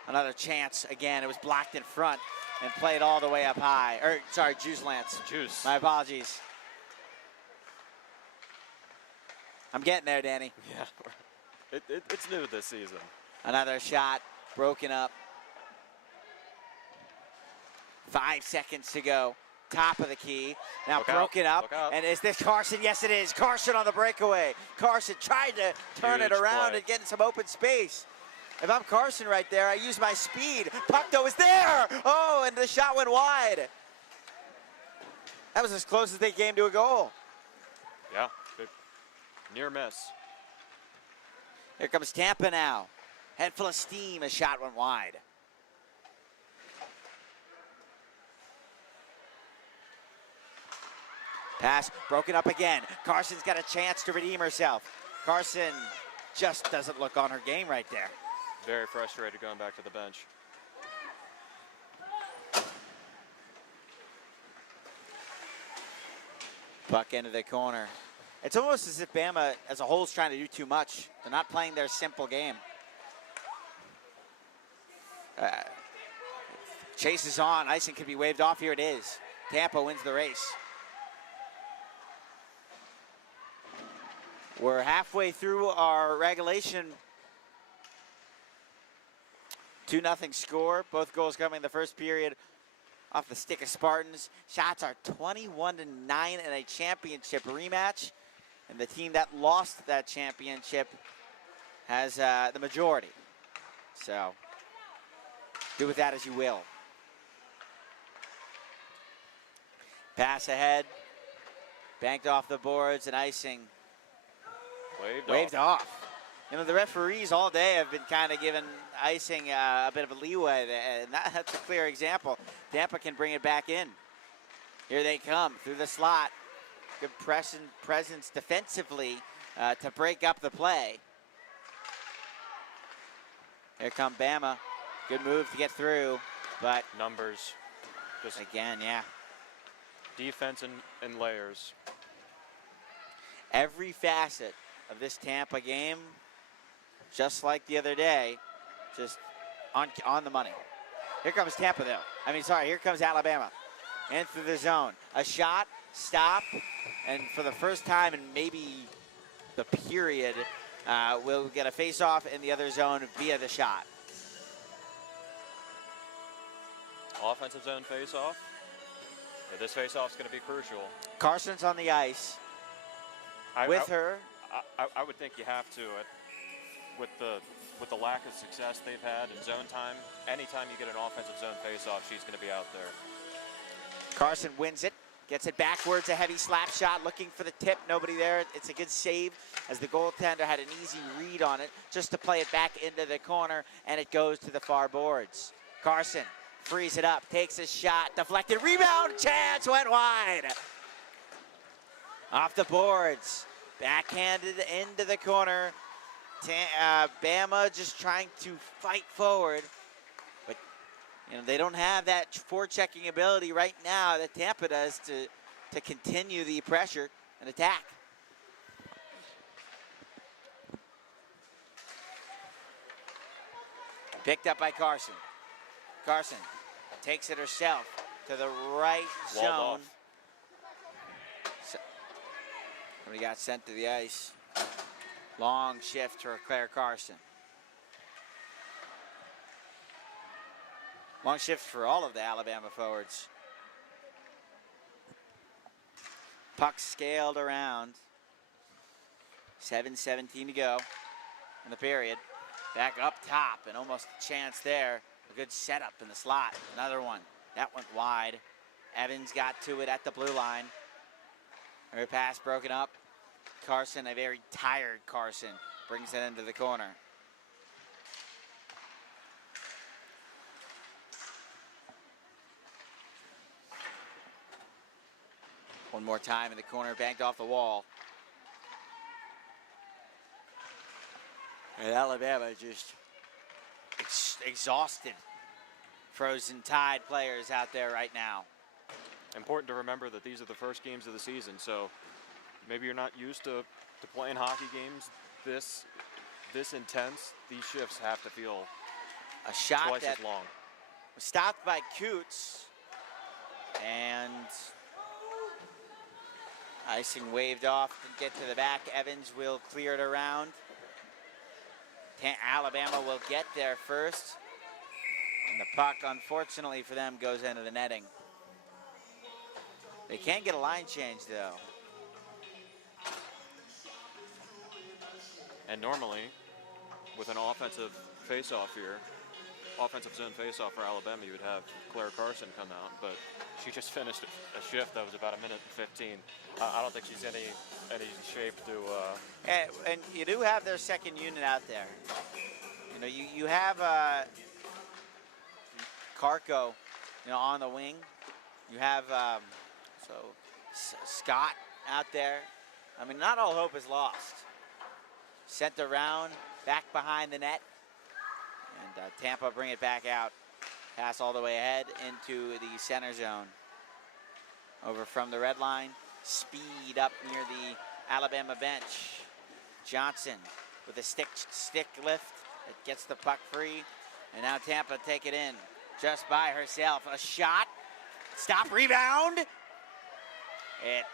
Another chance. Again, it was blocked in front and played all the way up high. Sorry, Juice Lance. Juice. My apologies. I'm getting there, Danny. Yeah. It's new this season. Another shot broken up. 5 seconds to go. Top of the key. Now broken up. And is this Carson? Yes, it is. Carson on the breakaway. Carson tried to turn it around and get in some open space. If I'm Carson right there, I use my speed. Puck though is there. Oh, and the shot went wide. That was as close as they came to a goal. Yeah. Good. Near miss. Here comes Tampa now. Head full of steam. A shot went wide. Pass broken up again. Carson's got a chance to redeem herself. Carson just doesn't look on her game right there. Very frustrated going back to the bench. Puck into the corner. It's almost as if Bama as a whole is trying to do too much. They're not playing their simple game. Chase is on. Icing can be waved off. Here it is. Tampa wins the race. We're halfway through our regulation. 2-0 score. Both goals coming in the first period off the stick of Spartans. Shots are 21-9 in a championship rematch. And the team that lost that championship has the majority. So do with that as you will. Pass ahead. Banked off the boards and Icing waved off. You know, the referees all day have been kind of giving Icing a bit of a leeway, and that's a clear example. Tampa can bring it back in. Here they come through the slot. Good presence defensively to break up the play. Here come Bama. Good move to get through, but Numbers, just again, yeah. defense in layers. Every facet of this Tampa game, just like the other day, just on the money. Here comes Tampa, though. I mean, sorry, here comes Alabama. In through the zone. A shot, stop, and for the first time in maybe the period, we'll get a face-off in the other zone via the shot. Offensive zone face-off. Yeah, this face-off is going to be crucial. Carson's on the ice with her. I would think you have to, with the lack of success they've had in zone time. Anytime you get an offensive zone face-off, she's going to be out there. Carson wins it, gets it backwards, a heavy slap shot, looking for the tip. Nobody there. It's a good save as the goaltender had an easy read on it just to play it back into the corner, and it goes to the far boards. Carson frees it up, takes a shot, deflected, rebound, chance, went wide. Off the boards, backhanded into the corner. Bama just trying to fight forward, but you know they don't have that forechecking ability right now that Tampa does to continue the pressure and attack. Picked up by Carson. Carson takes it herself to the right Walled zone. off. Somebody got sent to the ice. Long shift for Claire Carson. Long shift for all of the Alabama forwards. Puck scaled around. 7:17 to go in the period. Back up top and almost a chance there. A good setup in the slot. Another one. That went wide. Evans got to it at the blue line. Her pass broken up. Carson, a very tired Carson, brings it into the corner. One more time in the corner, banked off the wall. And Alabama just exhausted. Frozen Tide players out there right now. Important to remember that these are the first games of the season, so maybe you're not used to playing hockey games this intense. These shifts have to feel a shot twice that as long. Was stopped by Coots, and icing waved off to get to the back. Evans will clear it around. Alabama will get there first, and the puck, unfortunately for them, goes into the netting. They can't get a line change, though. And normally, with an offensive face-off here, offensive zone face-off for Alabama, you would have Claire Carson come out, but she just finished a shift that was about 1 minute and 15. I don't think she's any shape to. And you do have their second unit out there. You know, you have Carco, you know, on the wing. You have Scott out there. I mean, not all hope is lost. Sent around, back behind the net. And Tampa bring it back out. Pass all the way ahead into the center zone. Over from the red line. Speed up near the Alabama bench. Johnson with a stick lift. It gets the puck free. And now Tampa take it in just by herself. A shot. Stop, rebound. It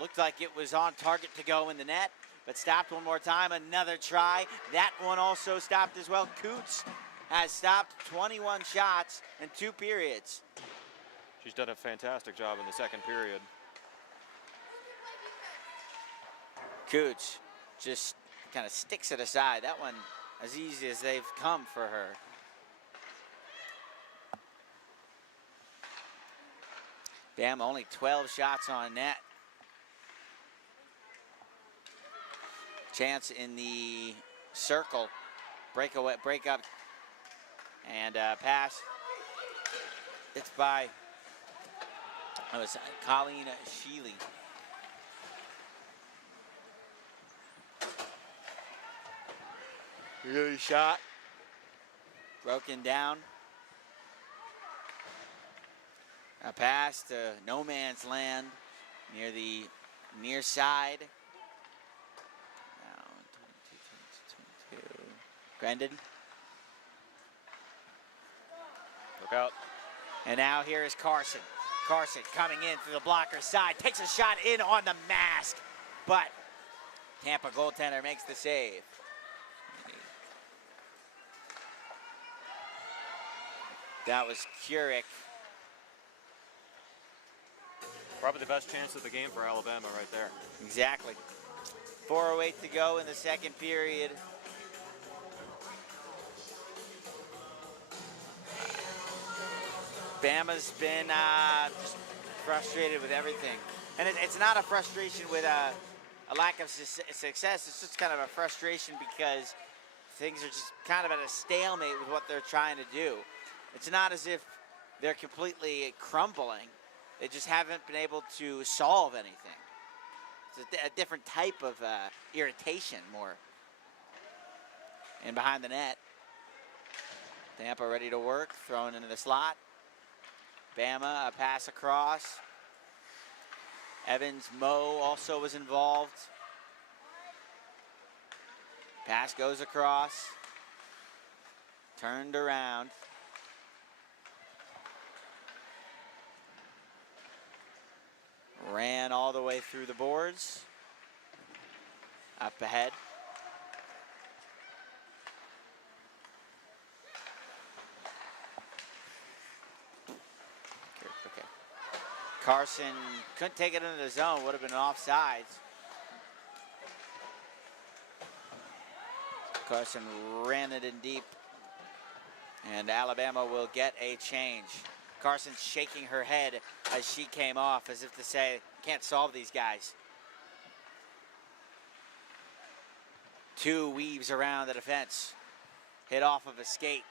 looked like it was on target to go in the net, but stopped one more time. Another try. That one also stopped as well. Coots has stopped 21 shots in 2 periods. She's done a fantastic job in the second period. Coots just kind of sticks it aside. That one as easy as they've come for her. Bam, only 12 shots on net. Chance in the circle. Break up, and pass. It's by, it was Colleen Sheely. Really shot. broken down. A pass to no man's land near the near side. Now 22, 22. Grandin. Look out. And now here is Carson. Carson coming in through the blocker side, takes a shot in on the mask, but Tampa goaltender makes the save. That was Curick. Probably the best chance of the game for Alabama right there. Exactly. 4:08 to go in the second period. Bama's been just frustrated with everything. And it's not a frustration with a lack of success. It's just kind of a frustration because things are just kind of at a stalemate with what they're trying to do. It's not as if they're completely crumbling. They just haven't been able to solve anything. It's a different type of irritation more. And behind the net, Tampa ready to work, thrown into the slot. Bama, a pass across. Evans, Moe also was involved. Pass goes across. Turned around. Ran all the way through the boards. Up ahead. Okay. Carson couldn't take it into the zone. Would have been offsides. Carson ran it in deep. And Alabama will get a change. Carson shaking her head as she came off, as if to say, can't solve these guys. Two weaves around the defense. Hit off of a skate.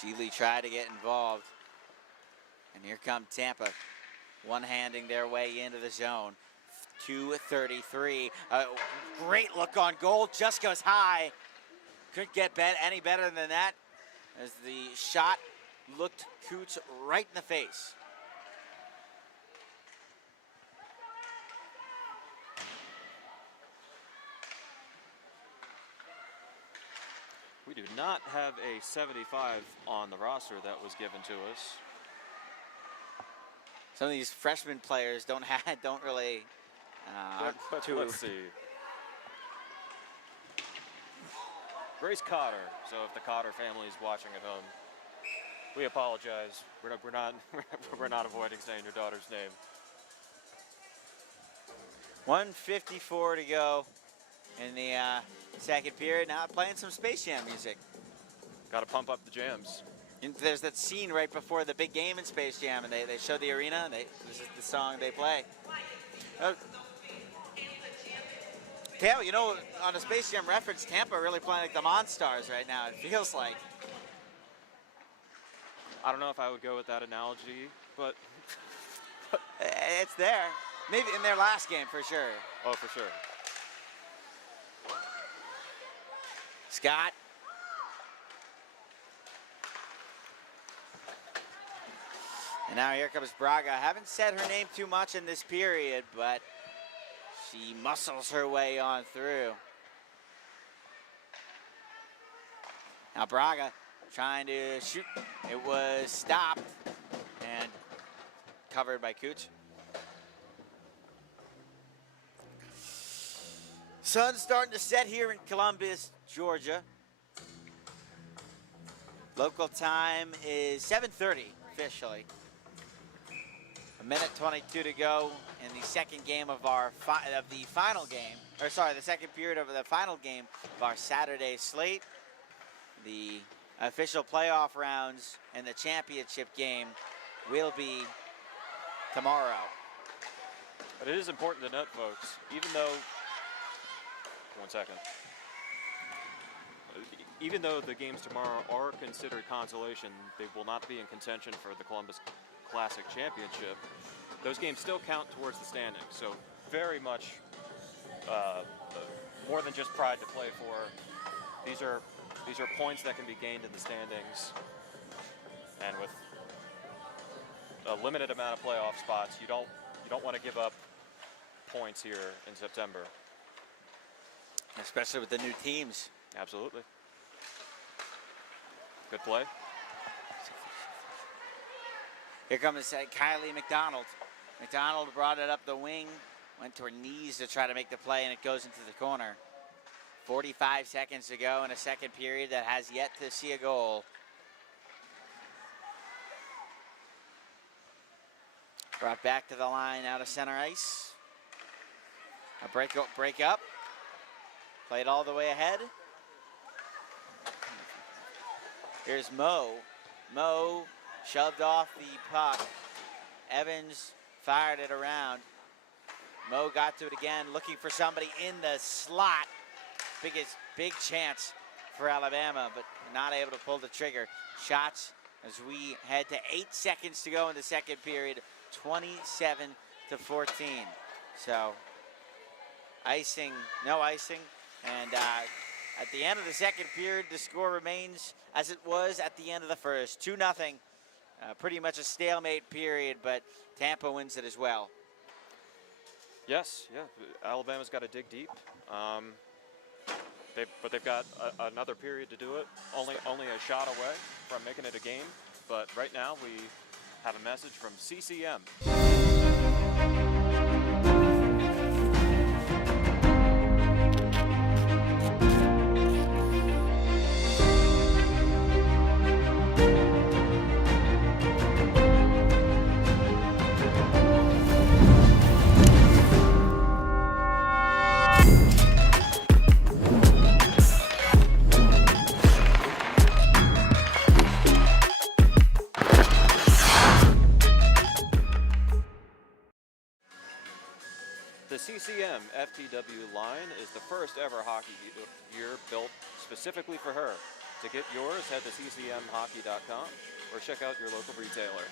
Sheely tried to get involved. And here come Tampa, one-handing their way into the zone. 2:33. Great look on goal, just goes high. Couldn't get any better than that as the shot looked Coots right in the face. We do not have a 75 on the roster that was given to us. Some of these freshman players don't really. Let's see. Grace Cotter. So if the Cotter family is watching at home, we apologize. We're not avoiding saying your daughter's name. 1:54 to go in the second period. Now playing some Space Jam music. Got to pump up the jams. And there's that scene right before the big game in Space Jam, and they show the arena, and this is the song they play. You know, on a Space Jam reference, Tampa really playing like the Monstars right now, it feels like. I don't know if I would go with that analogy, but it's there. Maybe in their last game for sure. Oh, for sure. Scott. And now here comes Braga. I haven't said her name too much in this period, but she muscles her way on through. Now Braga trying to shoot. It was stopped and covered by Cooch. Sun's starting to set here in Columbus, Georgia. Local time is 7:30 officially. A minute 22 to go in the second game of the final game, the second period of the final game of our Saturday slate. The official playoff rounds and the championship game will be tomorrow. But it is important to note, folks, even though, one second, even though the games tomorrow are considered consolation, they will not be in contention for the Columbus Classic Championship. Those games still count towards the standings, so very much more than just pride to play for. These are points that can be gained in the standings, and with a limited amount of playoff spots, you don't want to give up points here in September. Especially with the new teams. Absolutely. Good play. Here comes Kylie McDonald. McDonald brought it up the wing, went to her knees to try to make the play, and it goes into the corner. 45 seconds to go in a second period that has yet to see a goal. Brought back to the line out of center ice. A break up. Played all the way ahead. Here's Mo. Mo shoved off the puck. Evans fired it around. Mo got to it again, looking for somebody in the slot. Big chance for Alabama, but not able to pull the trigger. Shots as we head to 8 seconds to go in the second period, 27-14. So no icing. And at the end of the second period, the score remains as it was at the end of the first, 2-0. Pretty much a stalemate period, but Tampa wins it as well. Yes, yeah. Alabama's got to dig deep. But they've got another period to do it. Only a shot away from making it a game. But right now we have a message from CCM. The CCM FTW line is the first ever hockey gear built specifically for her. To get yours, head to ccmhockey.com or check out your local retailer.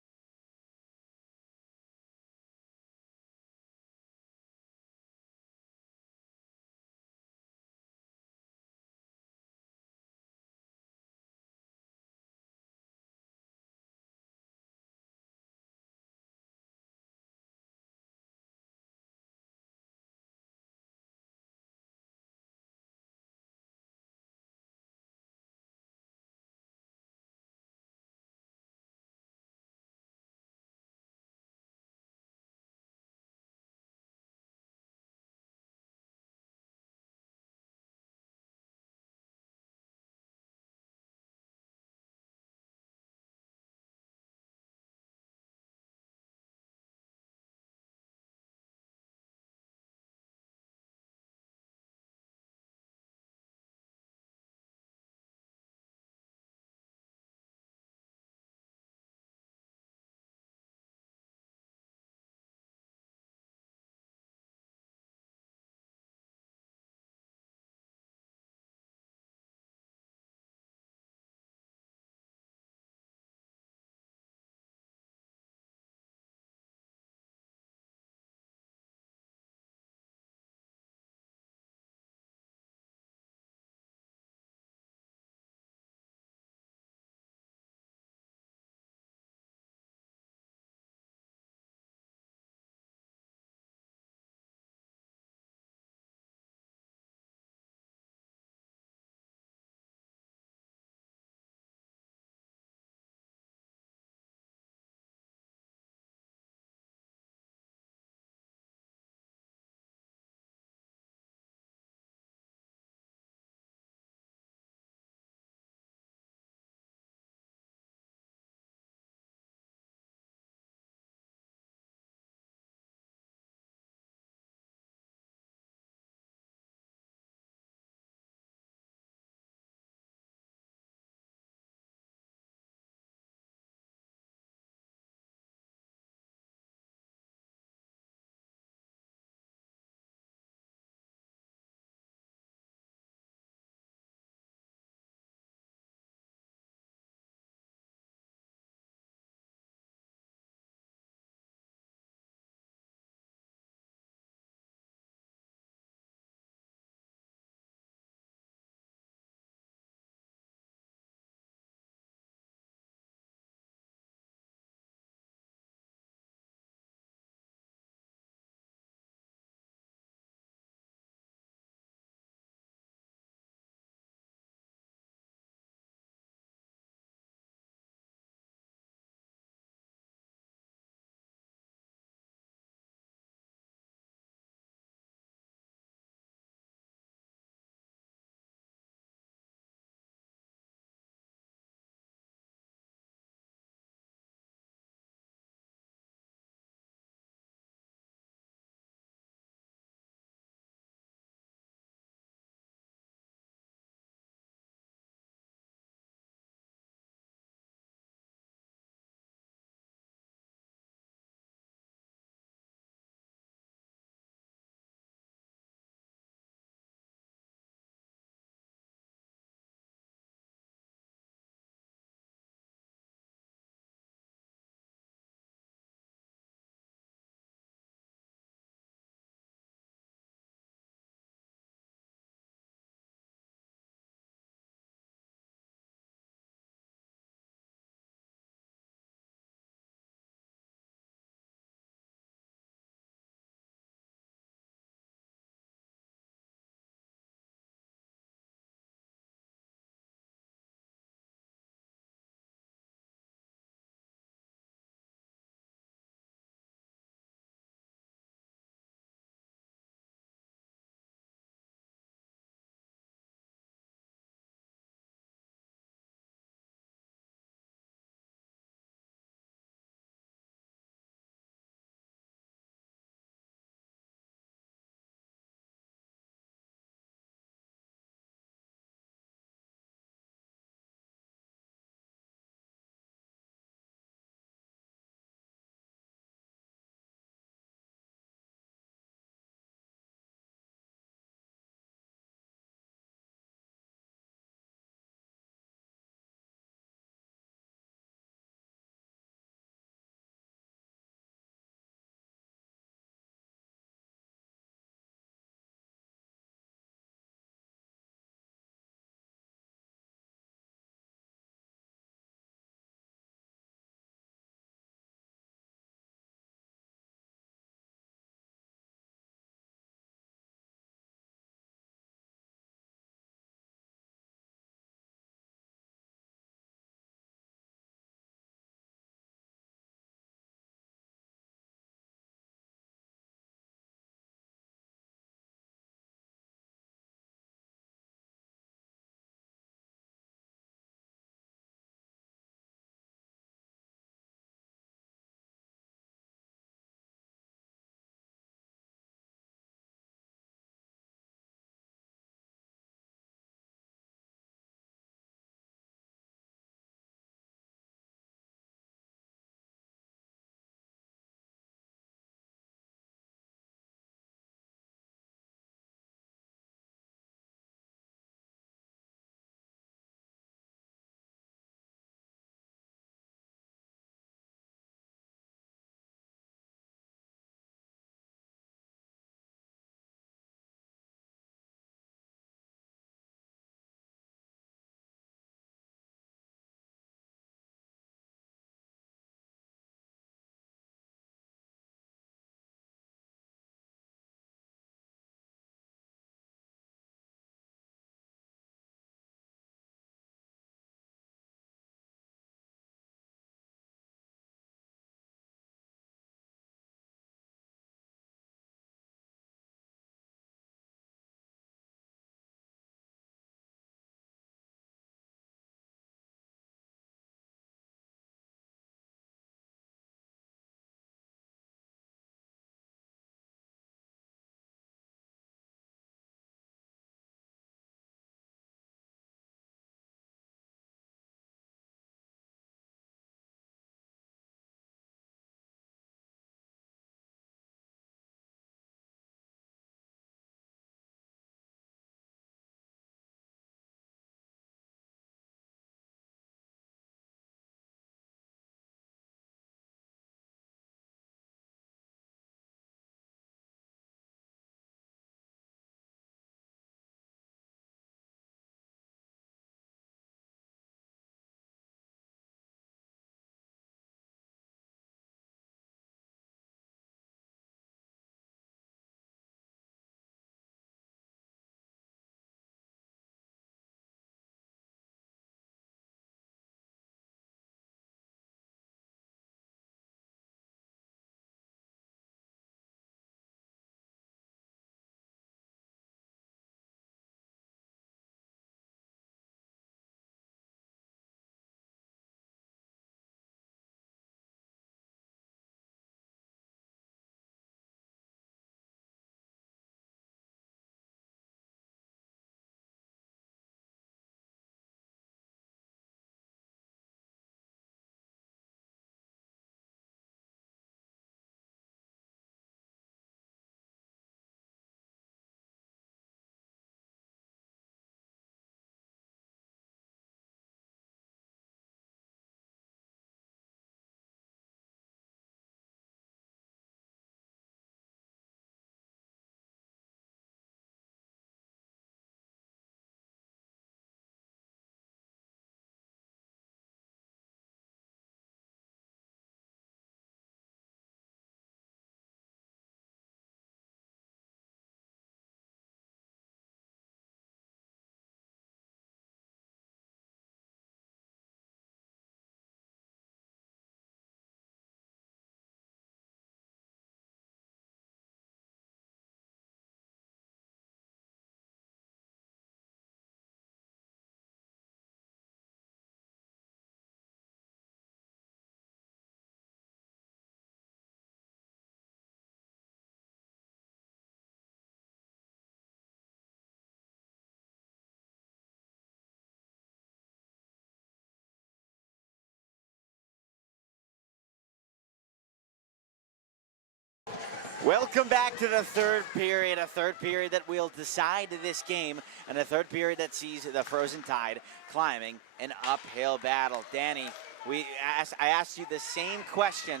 Welcome back to the third period, a third period that will decide this game, and a third period that sees the Frozen Tide climbing an uphill battle. Danny, I asked you the same question.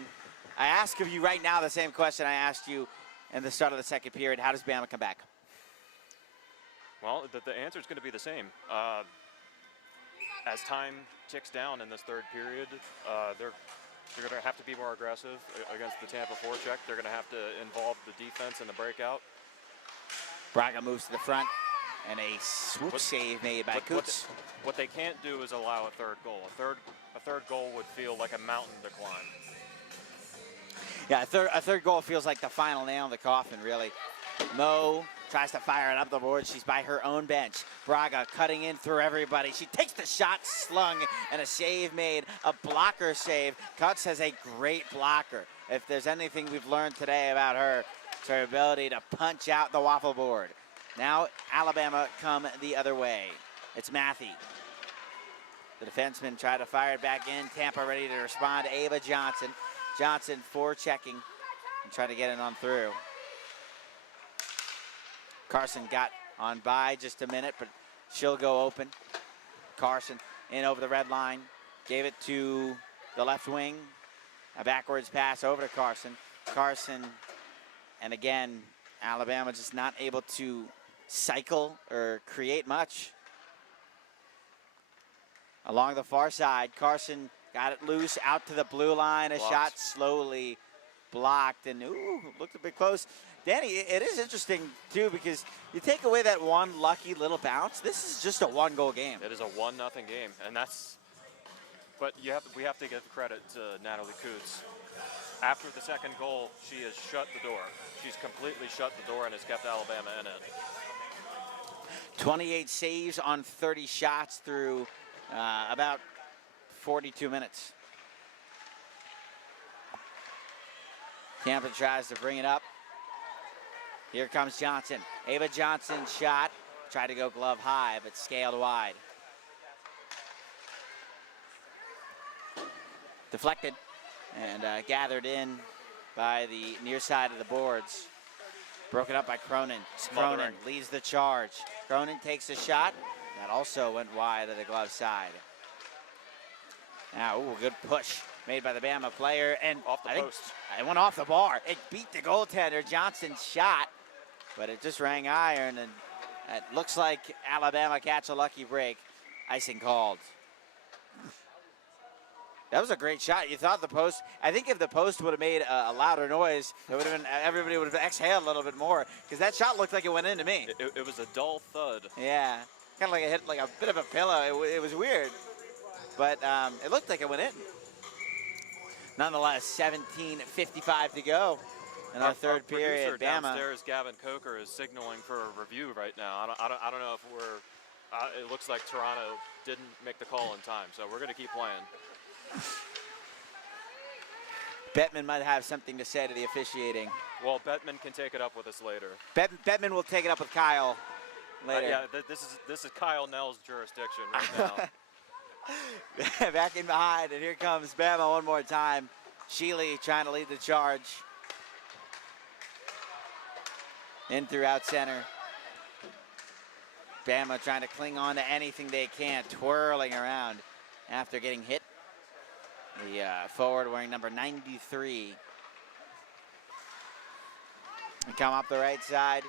I ask of you right now the same question I asked you in the start of the second period. How does Bama come back? Well, the answer is going to be the same. As time ticks down in this third period, they're going to have to be more aggressive against the Tampa forecheck. They're going to have to involve the defense in the breakout. Braga moves to the front, and a swoop save made by Coots. What they can't do is allow a third goal. A third goal would feel like a mountain to climb. Yeah, a third goal feels like the final nail in the coffin, really. Mo tries to fire it up the board. She's by her own bench. Braga cutting in through everybody. She takes the shot, slung, and a save made, a blocker save. Cutts has a great blocker. If there's anything we've learned today about her, it's her ability to punch out the waffle board. Now Alabama come the other way. It's Matthew. The defenseman tried to fire it back in. Tampa ready to respond. Ava Johnson. Johnson forechecking and trying to get it on through. Carson got on by just a minute, but she'll go open. Carson in over the red line. Gave it to the left wing. A backwards pass over to Carson. Carson, and again, Alabama just not able to cycle or create much. Along the far side, Carson got it loose out to the blue line. A shot slowly blocked, and ooh, looked a bit close. Danny, it is interesting too, because you take away that one lucky little bounce. This is just a one-goal game. It is a 1-0 game, and that's. But we have to give credit to Natalie Coots. After the second goal, she has shut the door. She's completely shut the door and has kept Alabama in it. 28 saves on 30 shots through about 42 minutes. Tampa tries to bring it up. Here comes Johnson. Ava Johnson shot. Tried to go glove high, but scaled wide. Deflected and gathered in by the near side of the boards. Broken up by Cronin. Cronin leads the charge. Cronin takes a shot. That also went wide of the glove side. Now, ooh, good push made by the Bama player. And off the post. It went off the bar. It beat the goaltender. Johnson's shot, but it just rang iron, and it looks like Alabama catch a lucky break. Icing called. That was a great shot. You thought the post, I think if the post would have made a louder noise, it would have been, everybody would have exhaled a little bit more, because that shot looked like it went into me. It was a dull thud. Yeah, kind of like it hit like a bit of a pillow. It was weird, but it looked like it went in. Nonetheless, 17:55 to go in our third period. Producer downstairs, Gavin Coker, is signaling for a review right now. I don't know if we're. It looks like Toronto didn't make the call in time, so we're going to keep playing. Bettman might have something to say to the officiating. Well, Bettman can take it up with us later. Bettman will take it up with Kyle later. Yeah, this is Kyle Nell's jurisdiction right now. Back in behind, and here comes Bama one more time. Sheely trying to lead the charge. In throughout center. Bama trying to cling on to anything they can, twirling around after getting hit. The forward wearing number 93. And come up the right side.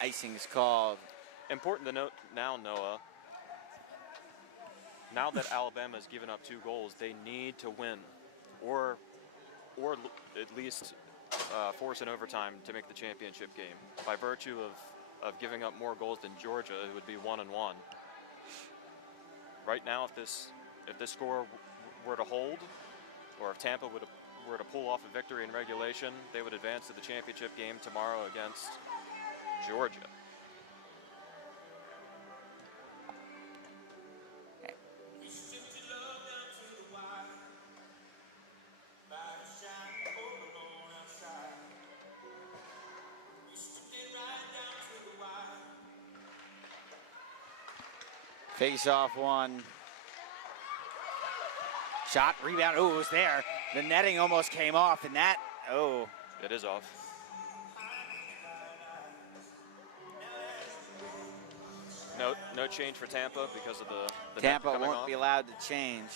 Icing is called. Important to note now, Noah, now that Alabama's given up 2 goals, they need to win or at least force an overtime to make the championship game. By virtue of giving up more goals than Georgia, it would be 1-1. Right now, if this score were to hold, or if Tampa were to pull off a victory in regulation, they would advance to the championship game tomorrow against Georgia. Face off one. Shot, rebound, oh, it was there. The netting almost came off, and that, oh, It is off. No change for Tampa because of the net Tampa coming won't off. be allowed to change.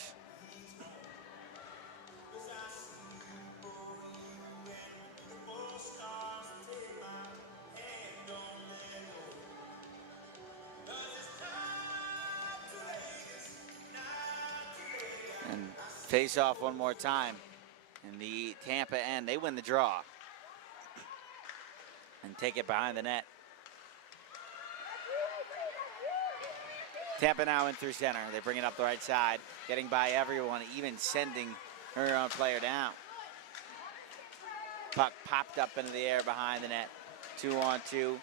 And face off one more time. And the Tampa end, they win the draw. And take it behind the net. Tampa now in through center. They bring it up the right side, getting by everyone, even sending her own player down. Puck popped up into the air behind the net. 2-on-2.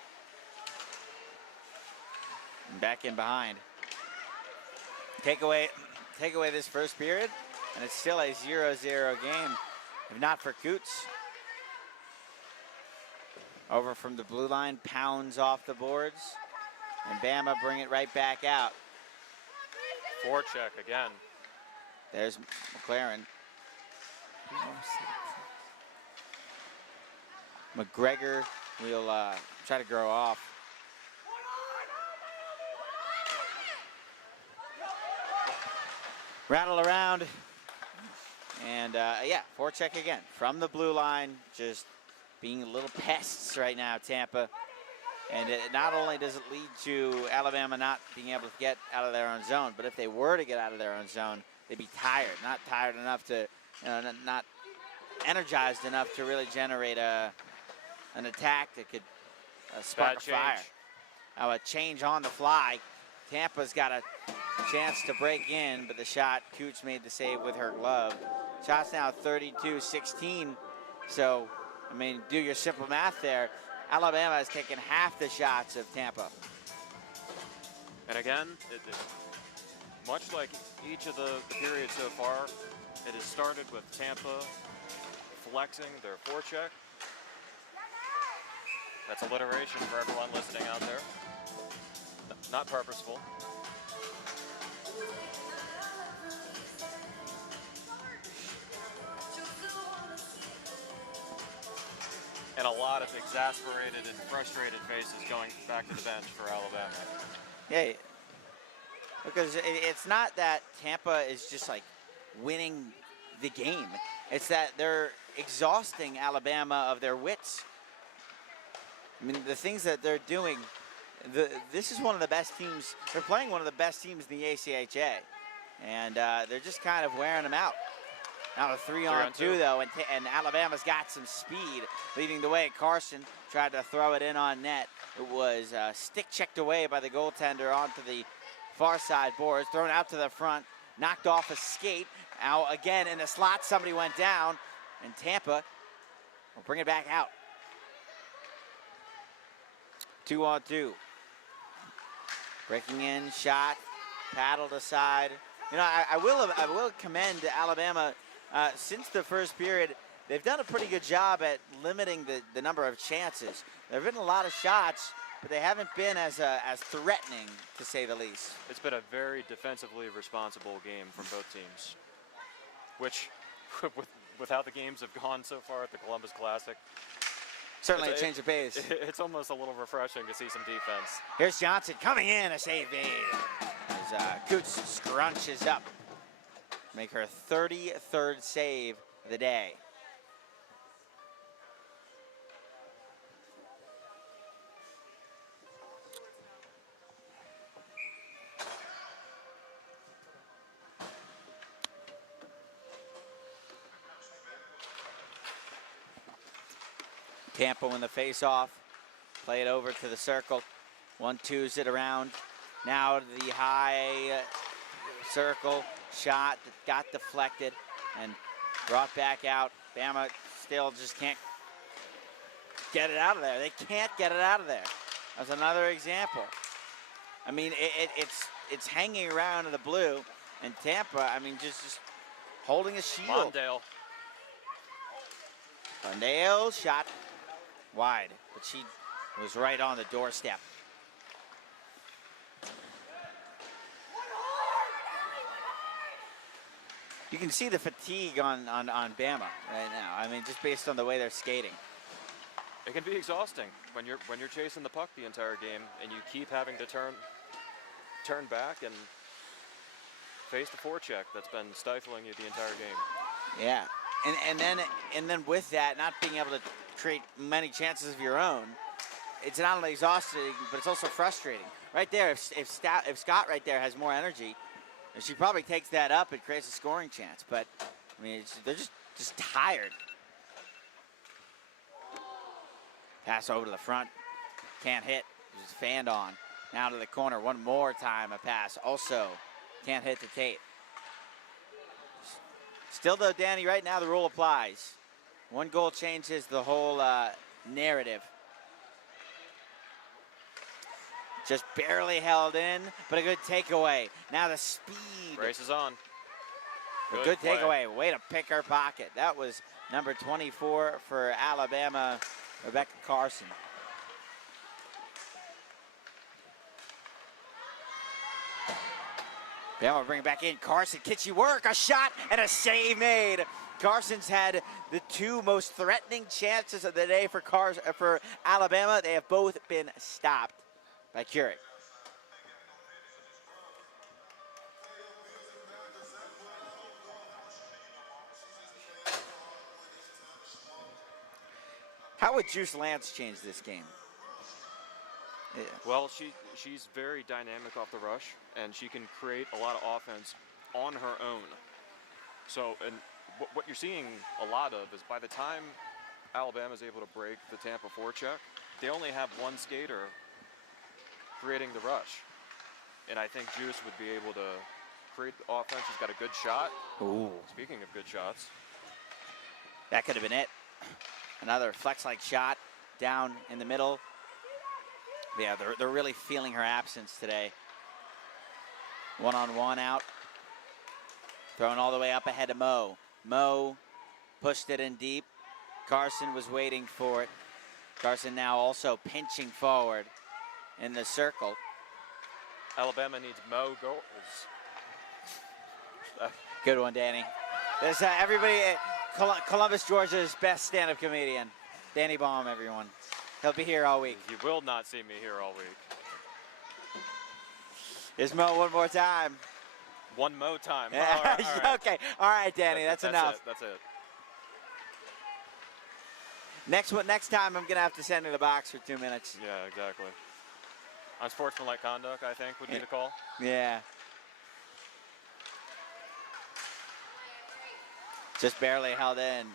And back in behind. Take away this first period, and it's still a 0-0 game, if not for Coots. Over from the blue line, pounds off the boards, and Bama bring it right back out. Forecheck again. There's McLaren. McGregor will try to grow off. Rattle around. And yeah, forecheck again from the blue line, just being little pests right now, Tampa. And not only does it lead to Alabama not being able to get out of their own zone, but if they were to get out of their own zone, they'd be tired. Not tired enough to, not energized enough to really generate an attack that could spark a fire. Now a change on the fly. Tampa's got a chance to break in, but the shot, Coots made the save with her glove. Shot's now 32-16. So, I mean, do your simple math there. Alabama has taken half the shots of Tampa. And again, much like each of the periods so far, it has started with Tampa flexing their forecheck. That's alliteration for everyone listening out there. Not purposeful. And a lot of exasperated and frustrated faces going back to the bench for Alabama. Yeah, because it's not that Tampa is just like winning the game. It's that they're exhausting Alabama of their wits. I mean, the things that they're doing, this is one of the best teams. They're playing one of the best teams in the ACHA. And they're just kind of wearing them out. Now a 3-on-2 though, and Alabama's got some speed leading the way. Carson tried to throw it in on net. It was stick checked away by the goaltender onto the far side boards, thrown out to the front, knocked off a skate. Now again in the slot, somebody went down, and Tampa will bring it back out. 2-on-2. Breaking in, shot, paddled aside. You know, I will commend Alabama. Since the first period, they've done a pretty good job at limiting the number of chances. There have been a lot of shots, but they haven't been as threatening, to say the least. It's been a very defensively responsible game from both teams, which, with how the games have gone so far at the Columbus Classic, certainly a change of pace. It's almost a little refreshing to see some defense. Here's Johnson coming in, a save made. As Coots scrunches up. Make her 33rd save of the day. Tampa win the face-off. Play it over to the circle. 1-2s it around. Now to the high circle. Shot that got deflected and brought back out. Bama still just can't get it out of there. They can't get it out of there. That's another example. I mean, it's hanging around in the blue, and Tampa, I mean, just holding a shield. Mondale shot wide, but she was right on the doorstep. You can see the fatigue on Bama right now. I mean, just based on the way they're skating. It can be exhausting when you're chasing the puck the entire game and you keep having to turn back and face the forecheck that's been stifling you the entire game. Yeah, and then with that, not being able to create many chances of your own, it's not only exhausting, but it's also frustrating. Right there, if Scott right there has more energy, she probably takes that up and creates a scoring chance. But I mean, they're just tired. Pass over to the front, can't hit, just fanned on. Now to the corner, one more time a pass, also can't hit the tape. Still though, Danny, right now the rule applies. One goal changes the whole narrative. Just barely held in, but a good takeaway. Now the speed. Brace is on. A good takeaway. Way to pick her pocket. That was number 24 for Alabama, Rebecca Carson. Bama will bring it back in. Carson, kitschy work, a shot, and a save made. Carson's had the two most threatening chances of the day for Alabama. They have both been stopped by Keurig. How would Juice Lance change this game? Yeah. Well, she's very dynamic off the rush, and she can create a lot of offense on her own. So, and what you're seeing a lot of is by the time Alabama's able to break the Tampa forecheck, they only have one skater creating the rush. And I think Juice would be able to create the offense. She's got a good shot. Ooh. Speaking of good shots. That could have been it. Another flex-like shot down in the middle. Yeah, they're really feeling her absence today. One-on-one out. Thrown all the way up ahead of Mo. Mo pushed it in deep. Carson was waiting for it. Carson now also pinching forward in the circle. Alabama needs Mo goals. Good one, Danny. There's everybody, Columbus, Georgia's best stand-up comedian. Danny Baum, everyone. He'll be here all week. You will not see me here all week. Here's Mo one more time. One Mo time. Yeah. All right. Okay, all right, Danny, that's enough. That's it. Next time I'm gonna have to send her the box for 2 minutes. Yeah, exactly. Unsportsmanlike conduct, I think, would be the call. Yeah. Just barely held in.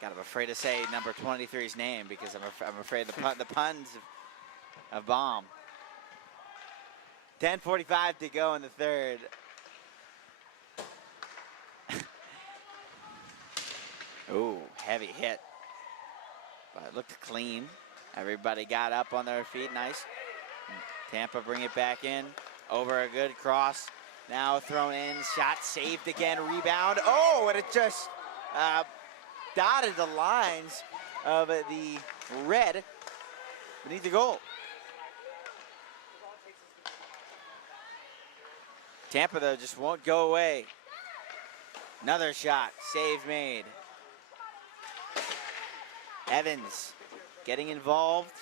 God, I'm afraid to say number 23's name because I'm afraid the puns of Baum. 10:45 to go in the third. Ooh, heavy hit. But it looked clean. Everybody got up on their feet, nice. Tampa bring it back in. Over a good cross. Now thrown in, shot saved again, rebound. Oh, and it just dotted the lines of the red beneath the goal. Tampa, though, just won't go away. Another shot, save made. Evans getting involved.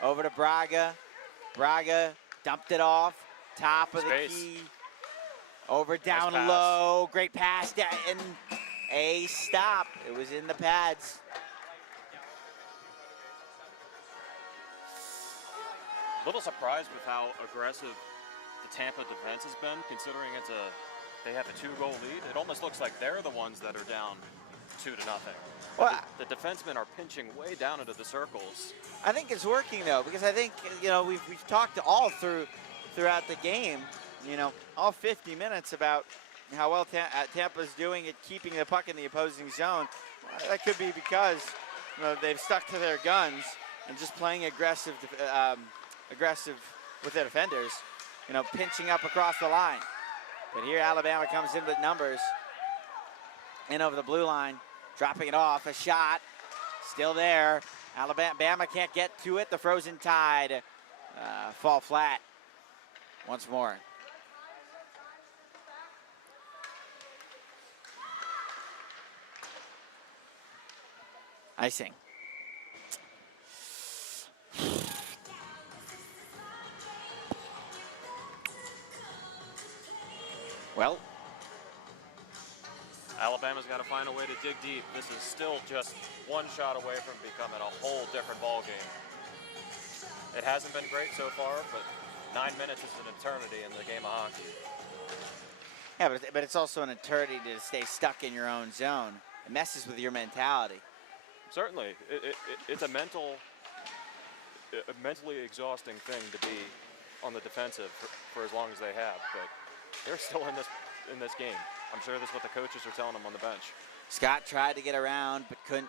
Over to Braga. Braga dumped it off. Top of the key. Over down low. Great pass. And a stop. It was in the pads. A little surprised with how aggressive the Tampa defense has been, considering they have a 2-goal lead. It almost looks like they're the ones that are down 2-0. Well, the defensemen are pinching way down into the circles. I think it's working though, because I think we've talked all throughout the game, all 50 minutes about how well Tampa's doing at keeping the puck in the opposing zone. Well, that could be because they've stuck to their guns and just playing aggressive with their defenders, pinching up across the line. But here Alabama comes in with numbers. In over the blue line, dropping it off, a shot, still there. Alabama can't get to it. The Frozen Tide fall flat once more. Icing. Well, Alabama's got to find a way to dig deep. This is still just one shot away from becoming a whole different ball game. It hasn't been great so far, but 9 minutes is an eternity in the game of hockey. yeah, but it's also an eternity to stay stuck in your own zone. It messes with your mentality. Certainly, it's a mentally exhausting thing to be on the defensive for as long as they have, but they're still in this game. I'm sure that's what the coaches are telling them on the bench. Scott tried to get around, but couldn't.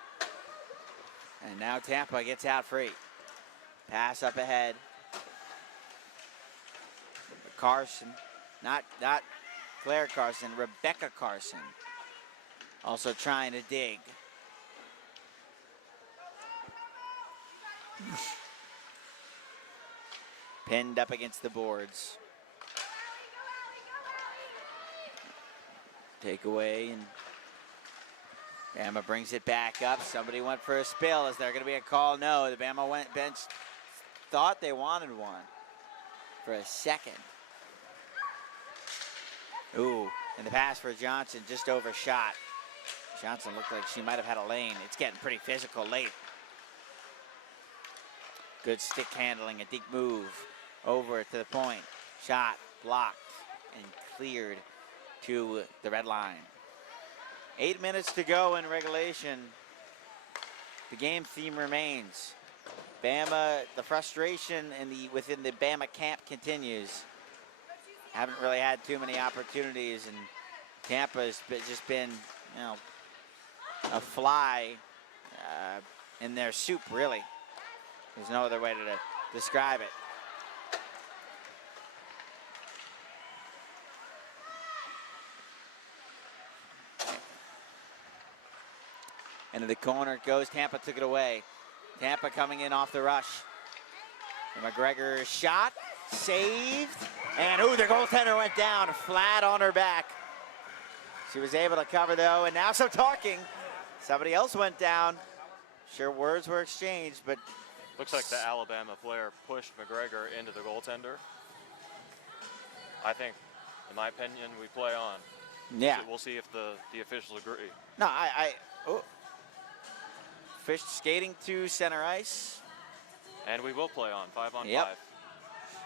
And now Tampa gets out free. Pass up ahead. Carson, not Claire Carson, Rebecca Carson. Also trying to dig. Pinned up against the boards. Takeaway, and Bama brings it back up. Somebody went for a spill. Is there going to be a call? No, the Bama bench thought they wanted one for a second. Ooh, and the pass for Johnson just overshot. Johnson looked like she might have had a lane. It's getting pretty physical late. Good stick handling, a deep move over to the point. Shot blocked and cleared to the red line. 8 minutes to go in regulation. The game theme remains. Bama, the frustration within the Bama camp continues. Haven't really had too many opportunities, and Tampa's just been, a fly in their soup, really. There's no other way to describe it. Into the corner it goes. Tampa took it away. Tampa coming in off the rush. And McGregor shot, saved, and the goaltender went down flat on her back. She was able to cover though, and now some talking. Somebody else went down. Sure, words were exchanged, but looks like the Alabama player pushed McGregor into the goaltender. I think, in my opinion, we play on. Yeah. We'll see if the officials agree. No, Fish skating to center ice. And we will play on, 5-on-5. Yep.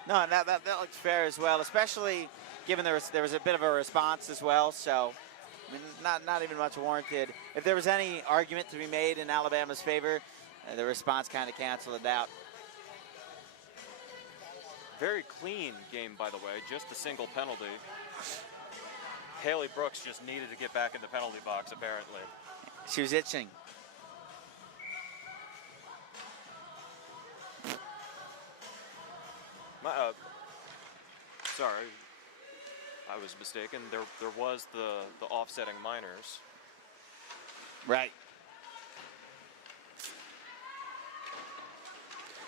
No, and that looks fair as well, especially given there was a bit of a response as well. So, I mean, not even much warranted. If there was any argument to be made in Alabama's favor, the response kind of canceled it out. Very clean game, by the way, just a single penalty. Haley Brooks just needed to get back in the penalty box, apparently. She was itching. Sorry, I was mistaken. There was the offsetting minors. Right.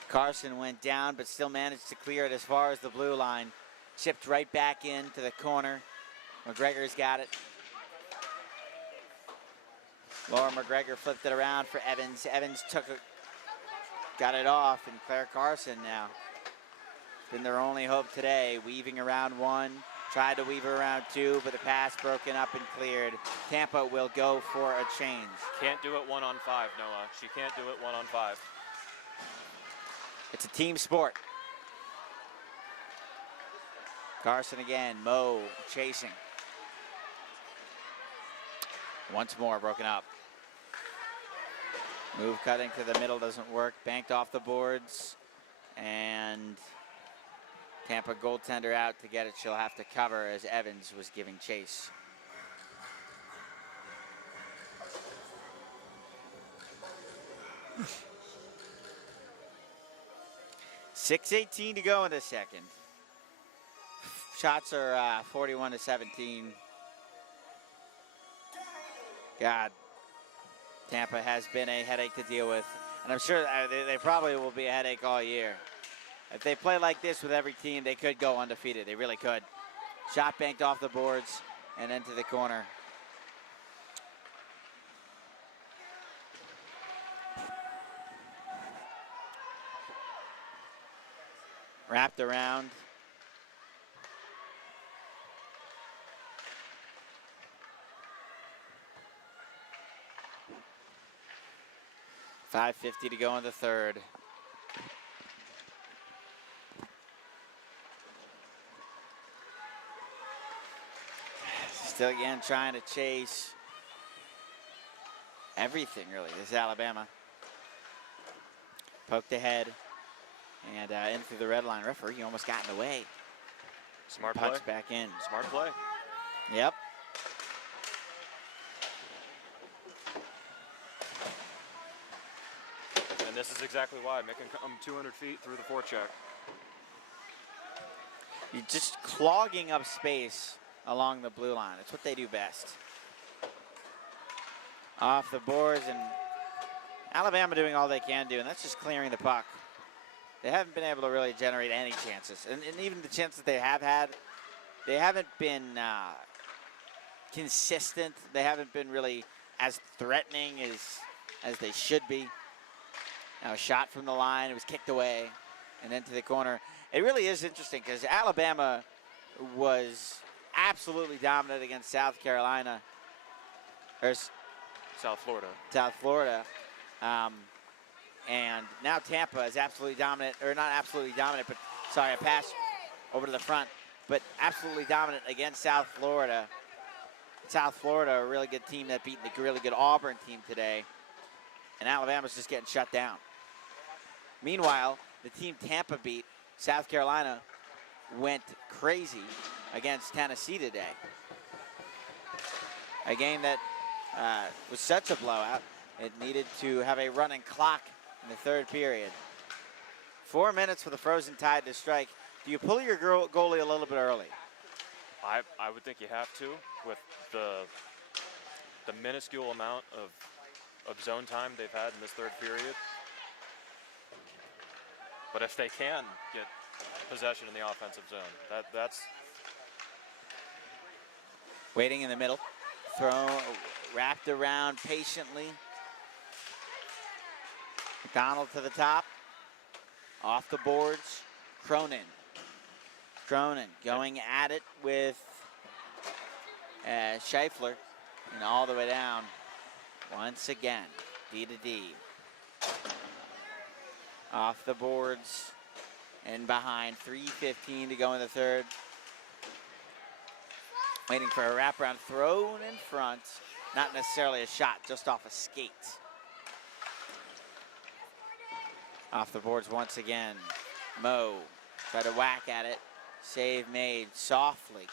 Carson went down, but still managed to clear it as far as the blue line. Chipped right back into the corner. McGregor's got it. Laura McGregor flipped it around for Evans. Evans got it off, and Claire Carson now. Been their only hope today, weaving around one, tried to weave around two, but the pass broken up and cleared. Tampa will go for a change. Can't do it 1-on-5, Noah. She can't do it 1-on-5. It's a team sport. Carson again, Moe chasing. Once more broken up. Move cutting to the middle doesn't work, banked off the boards, and Tampa goaltender out to get it. She'll have to cover as Evans was giving chase. .6:18 to go in the second. Shots are 41-17. God, Tampa has been a headache to deal with. And I'm sure they probably will be a headache all year. If they play like this with every team, they could go undefeated. They really could. Shot banked off the boards and into the corner. Wrapped around. .550 to go in the third. Still again trying to chase everything, really. This is Alabama. Poked ahead and in through the red line. Referee almost got in the way. Smart play. Punched back in. Smart play. Yep. And this is exactly why. Make him come 200 feet through the forecheck. You're just clogging up space along the blue line. It's what they do best. Off the boards, and Alabama doing all they can do, and that's just clearing the puck. They haven't been able to really generate any chances. And even the chances they have had, they haven't been consistent. They haven't been really as threatening as they should be. Now, a shot from the line, it was kicked away, and then to the corner. It really is interesting because Alabama was absolutely dominant against South Carolina, or South Florida. South Florida. And now Tampa is absolutely dominant, or not absolutely dominant, but sorry, a pass over to the front, but absolutely dominant against South Florida. South Florida, a really good team that beat the really good Auburn team today. And Alabama's just getting shut down. Meanwhile, the team Tampa beat, South Carolina, went crazy against Tennessee today. A game that was such a blowout, it needed to have a running clock in the third period. 4 minutes for the Frozen Tide to strike. Do you pull your goalie a little bit early? I would think you have to, with the minuscule amount of zone time they've had in this third period. But if they can get possession in the offensive zone, that's waiting in the middle, throw wrapped around patiently. McDonald to the top, off the boards. Cronin going at it with Scheifler, and all the way down once again. D to D. Off the boards and behind. 3:15 to go in the third. Waiting for a wraparound thrown in front. Not necessarily a shot, just off a skate. Off the boards once again. Moe tried to whack at it. Save made softly.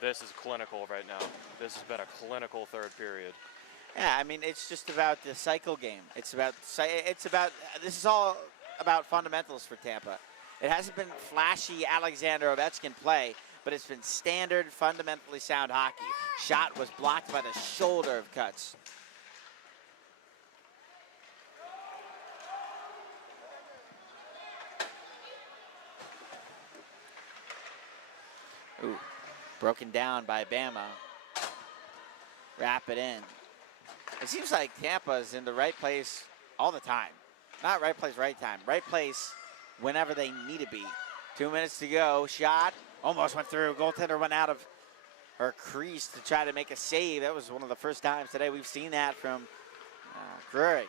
This is clinical right now. This has been a clinical third period. Yeah, I mean, it's just about the cycle game. This is all about fundamentals for Tampa. It hasn't been flashy Alexander Ovechkin play, but it's been standard, fundamentally sound hockey. Shot was blocked by the shoulder of Cuts. Ooh, broken down by Bama. Wrap it in. It seems like Tampa's in the right place all the time. Not right place, right time. Right place whenever they need to be. 2 minutes to go. Shot. Almost went through. Goaltender went out of her crease to try to make a save. That was one of the first times today we've seen that from Drury.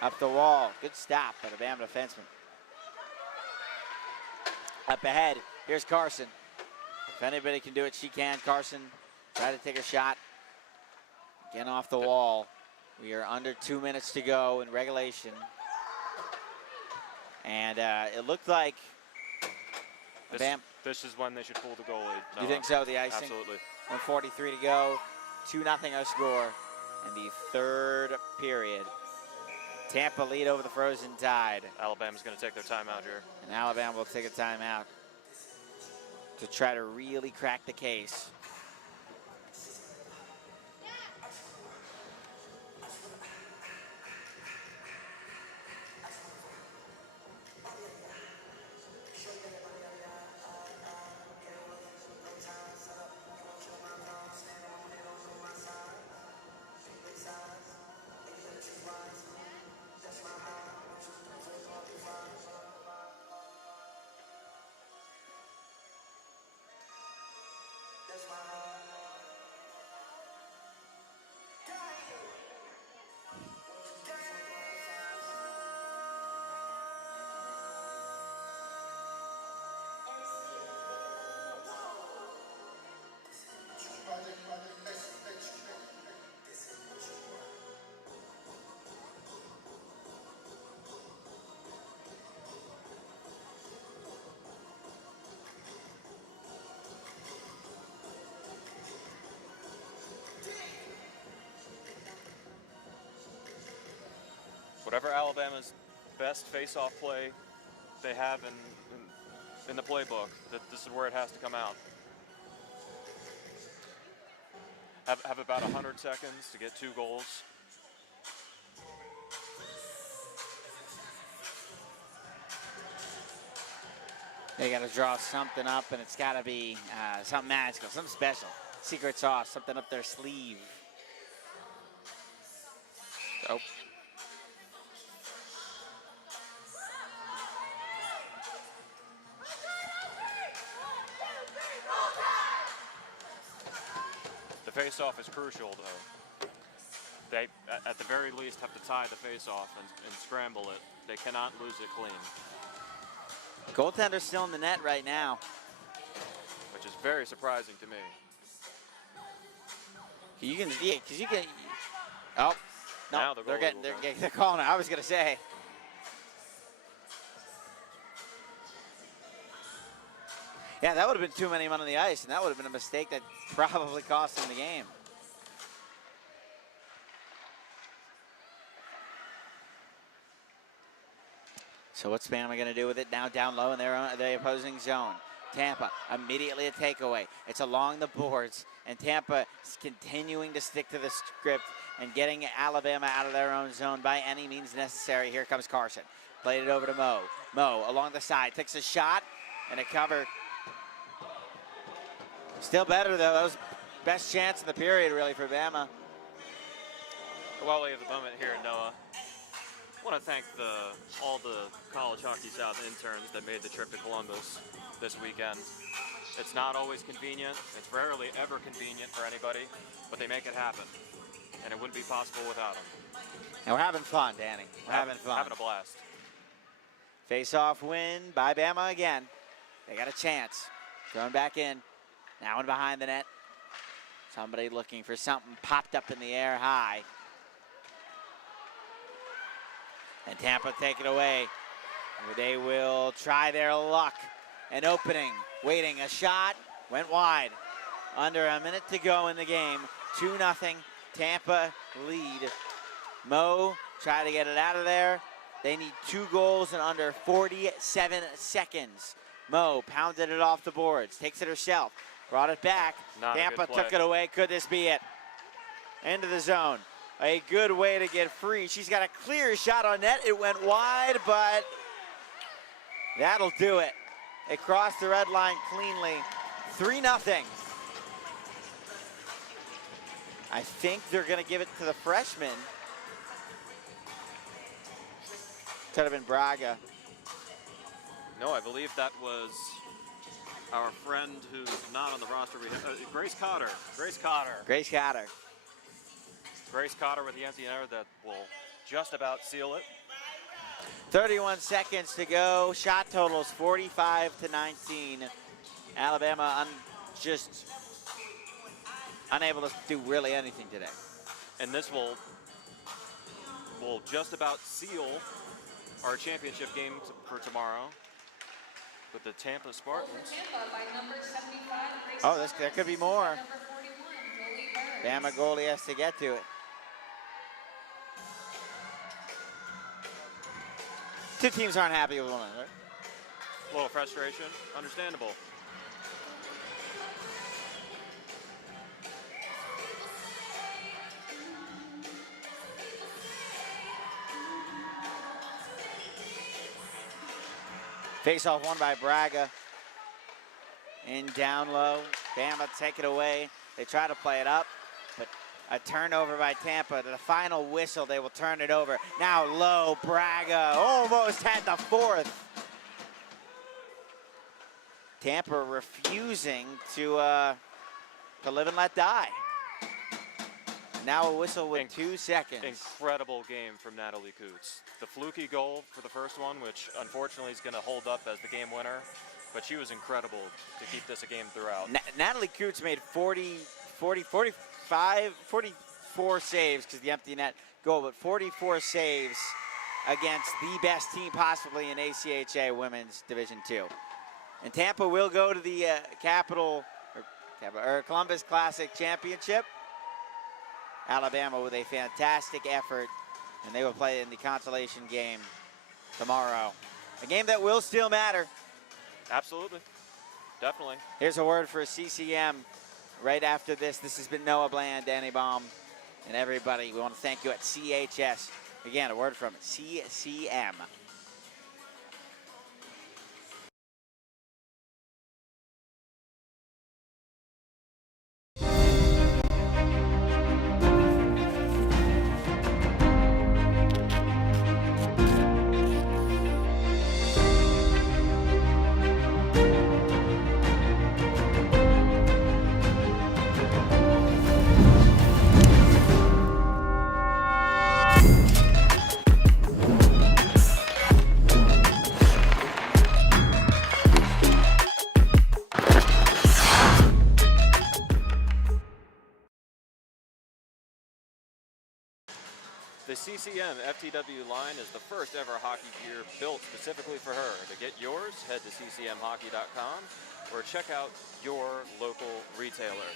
Up the wall. Good stop by the Bama defenseman. Up ahead. Here's Carson. If anybody can do it, she can. Carson try to take a shot. Again off the wall. We are under 2 minutes to go in regulation. And it looked like this is when they should pull the goalie. You think so, the icing? Absolutely. 1:43 to go. 2-0 our score in the third period. Tampa lead over the Frozen Tide. Alabama's going to take their timeout here. And Alabama will take a timeout to try to really crack the case. whatever Alabama's best face-off play they have in the playbook, that this is where it has to come out. Have about 100 seconds to get 2 goals. They got to draw something up, and it's got to be something magical, something special. Secret sauce, something up their sleeve. Oh. The face-off is crucial, though. They, at the very least, have to tie the face-off and scramble it. They cannot lose it clean. Goaltender's still in the net right now, which is very surprising to me. You can, yeah, because you can. Oh, no, now they're calling it. I was gonna say. Yeah, that would have been too many men on the ice, and that would have been a mistake that probably cost them the game. So what's Bama going to do with it now down low in the opposing zone? Tampa, immediately a takeaway. It's along the boards, and Tampa is continuing to stick to the script and getting Alabama out of their own zone by any means necessary. Here comes Carson. Played it over to Mo. Mo along the side, takes a shot, and a cover. Still better, though. That was best chance in the period, really, for Bama. While we have the moment here, Noah, I want to thank all the College Hockey South interns that made the trip to Columbus this weekend. It's not always convenient. It's rarely ever convenient for anybody, but they make it happen. And it wouldn't be possible without them. And we're having fun, Danny. We're having fun. Having a blast. Face-off win by Bama again. They got a chance. Going back in. Now in behind the net. Somebody looking for something popped up in the air high. And Tampa take it away. They will try their luck. An opening, waiting, a shot, went wide. Under a minute to go in the game. 2-0, Tampa lead. Mo try to get it out of there. They need 2 goals in under 47 seconds. Mo pounded it off the boards, takes it herself, brought it back. Tampa took it away. Could this be it? Into the zone. A good way to get free. She's got a clear shot on net. It went wide, but that'll do it. It crossed the red line cleanly. 3-0. I think they're going to give it to the freshman. Could have been Braga. No, I believe that was our friend who's not on the roster. Grace Cotter. Grace Cotter. Grace Cotter. Grace Cotter with the empty netter that will just about seal it. 31 seconds to go. Shot totals 45-19. Alabama just unable to do really anything today. And this will just about seal our championship game for tomorrow with the Tampa Spartans. Tampa by number 75. Oh, there could be more. Number 41, Bama goalie has to get to it. 2 teams aren't happy with one another. A little frustration, understandable. Face-off won by Braga. In down low, Bama take it away. They try to play it up, but a turnover by Tampa. To the final whistle, they will turn it over. Now low, Braga almost had the 4th. Tampa refusing to live and let die. Now a whistle with 2 seconds. Incredible game from Natalie Coots. The fluky goal for the first one, which unfortunately is going to hold up as the game winner, but she was incredible to keep this a game throughout. Natalie Coots made 44 saves because the empty net goal, but 44 saves against the best team possibly in ACHA Women's Division II. And Tampa will go to the Columbus Classic Championship. Alabama with a fantastic effort and they will play in the consolation game tomorrow. A game that will still matter. Absolutely. Definitely. Here's a word for CCM right after this. This has been Noah Bland, Danny Baum, and everybody. We want to thank you at CHS. Again, a word from CCM. The CCM FTW line is the first ever hockey gear built specifically for her. To get yours, head to ccmhockey.com or check out your local retailer.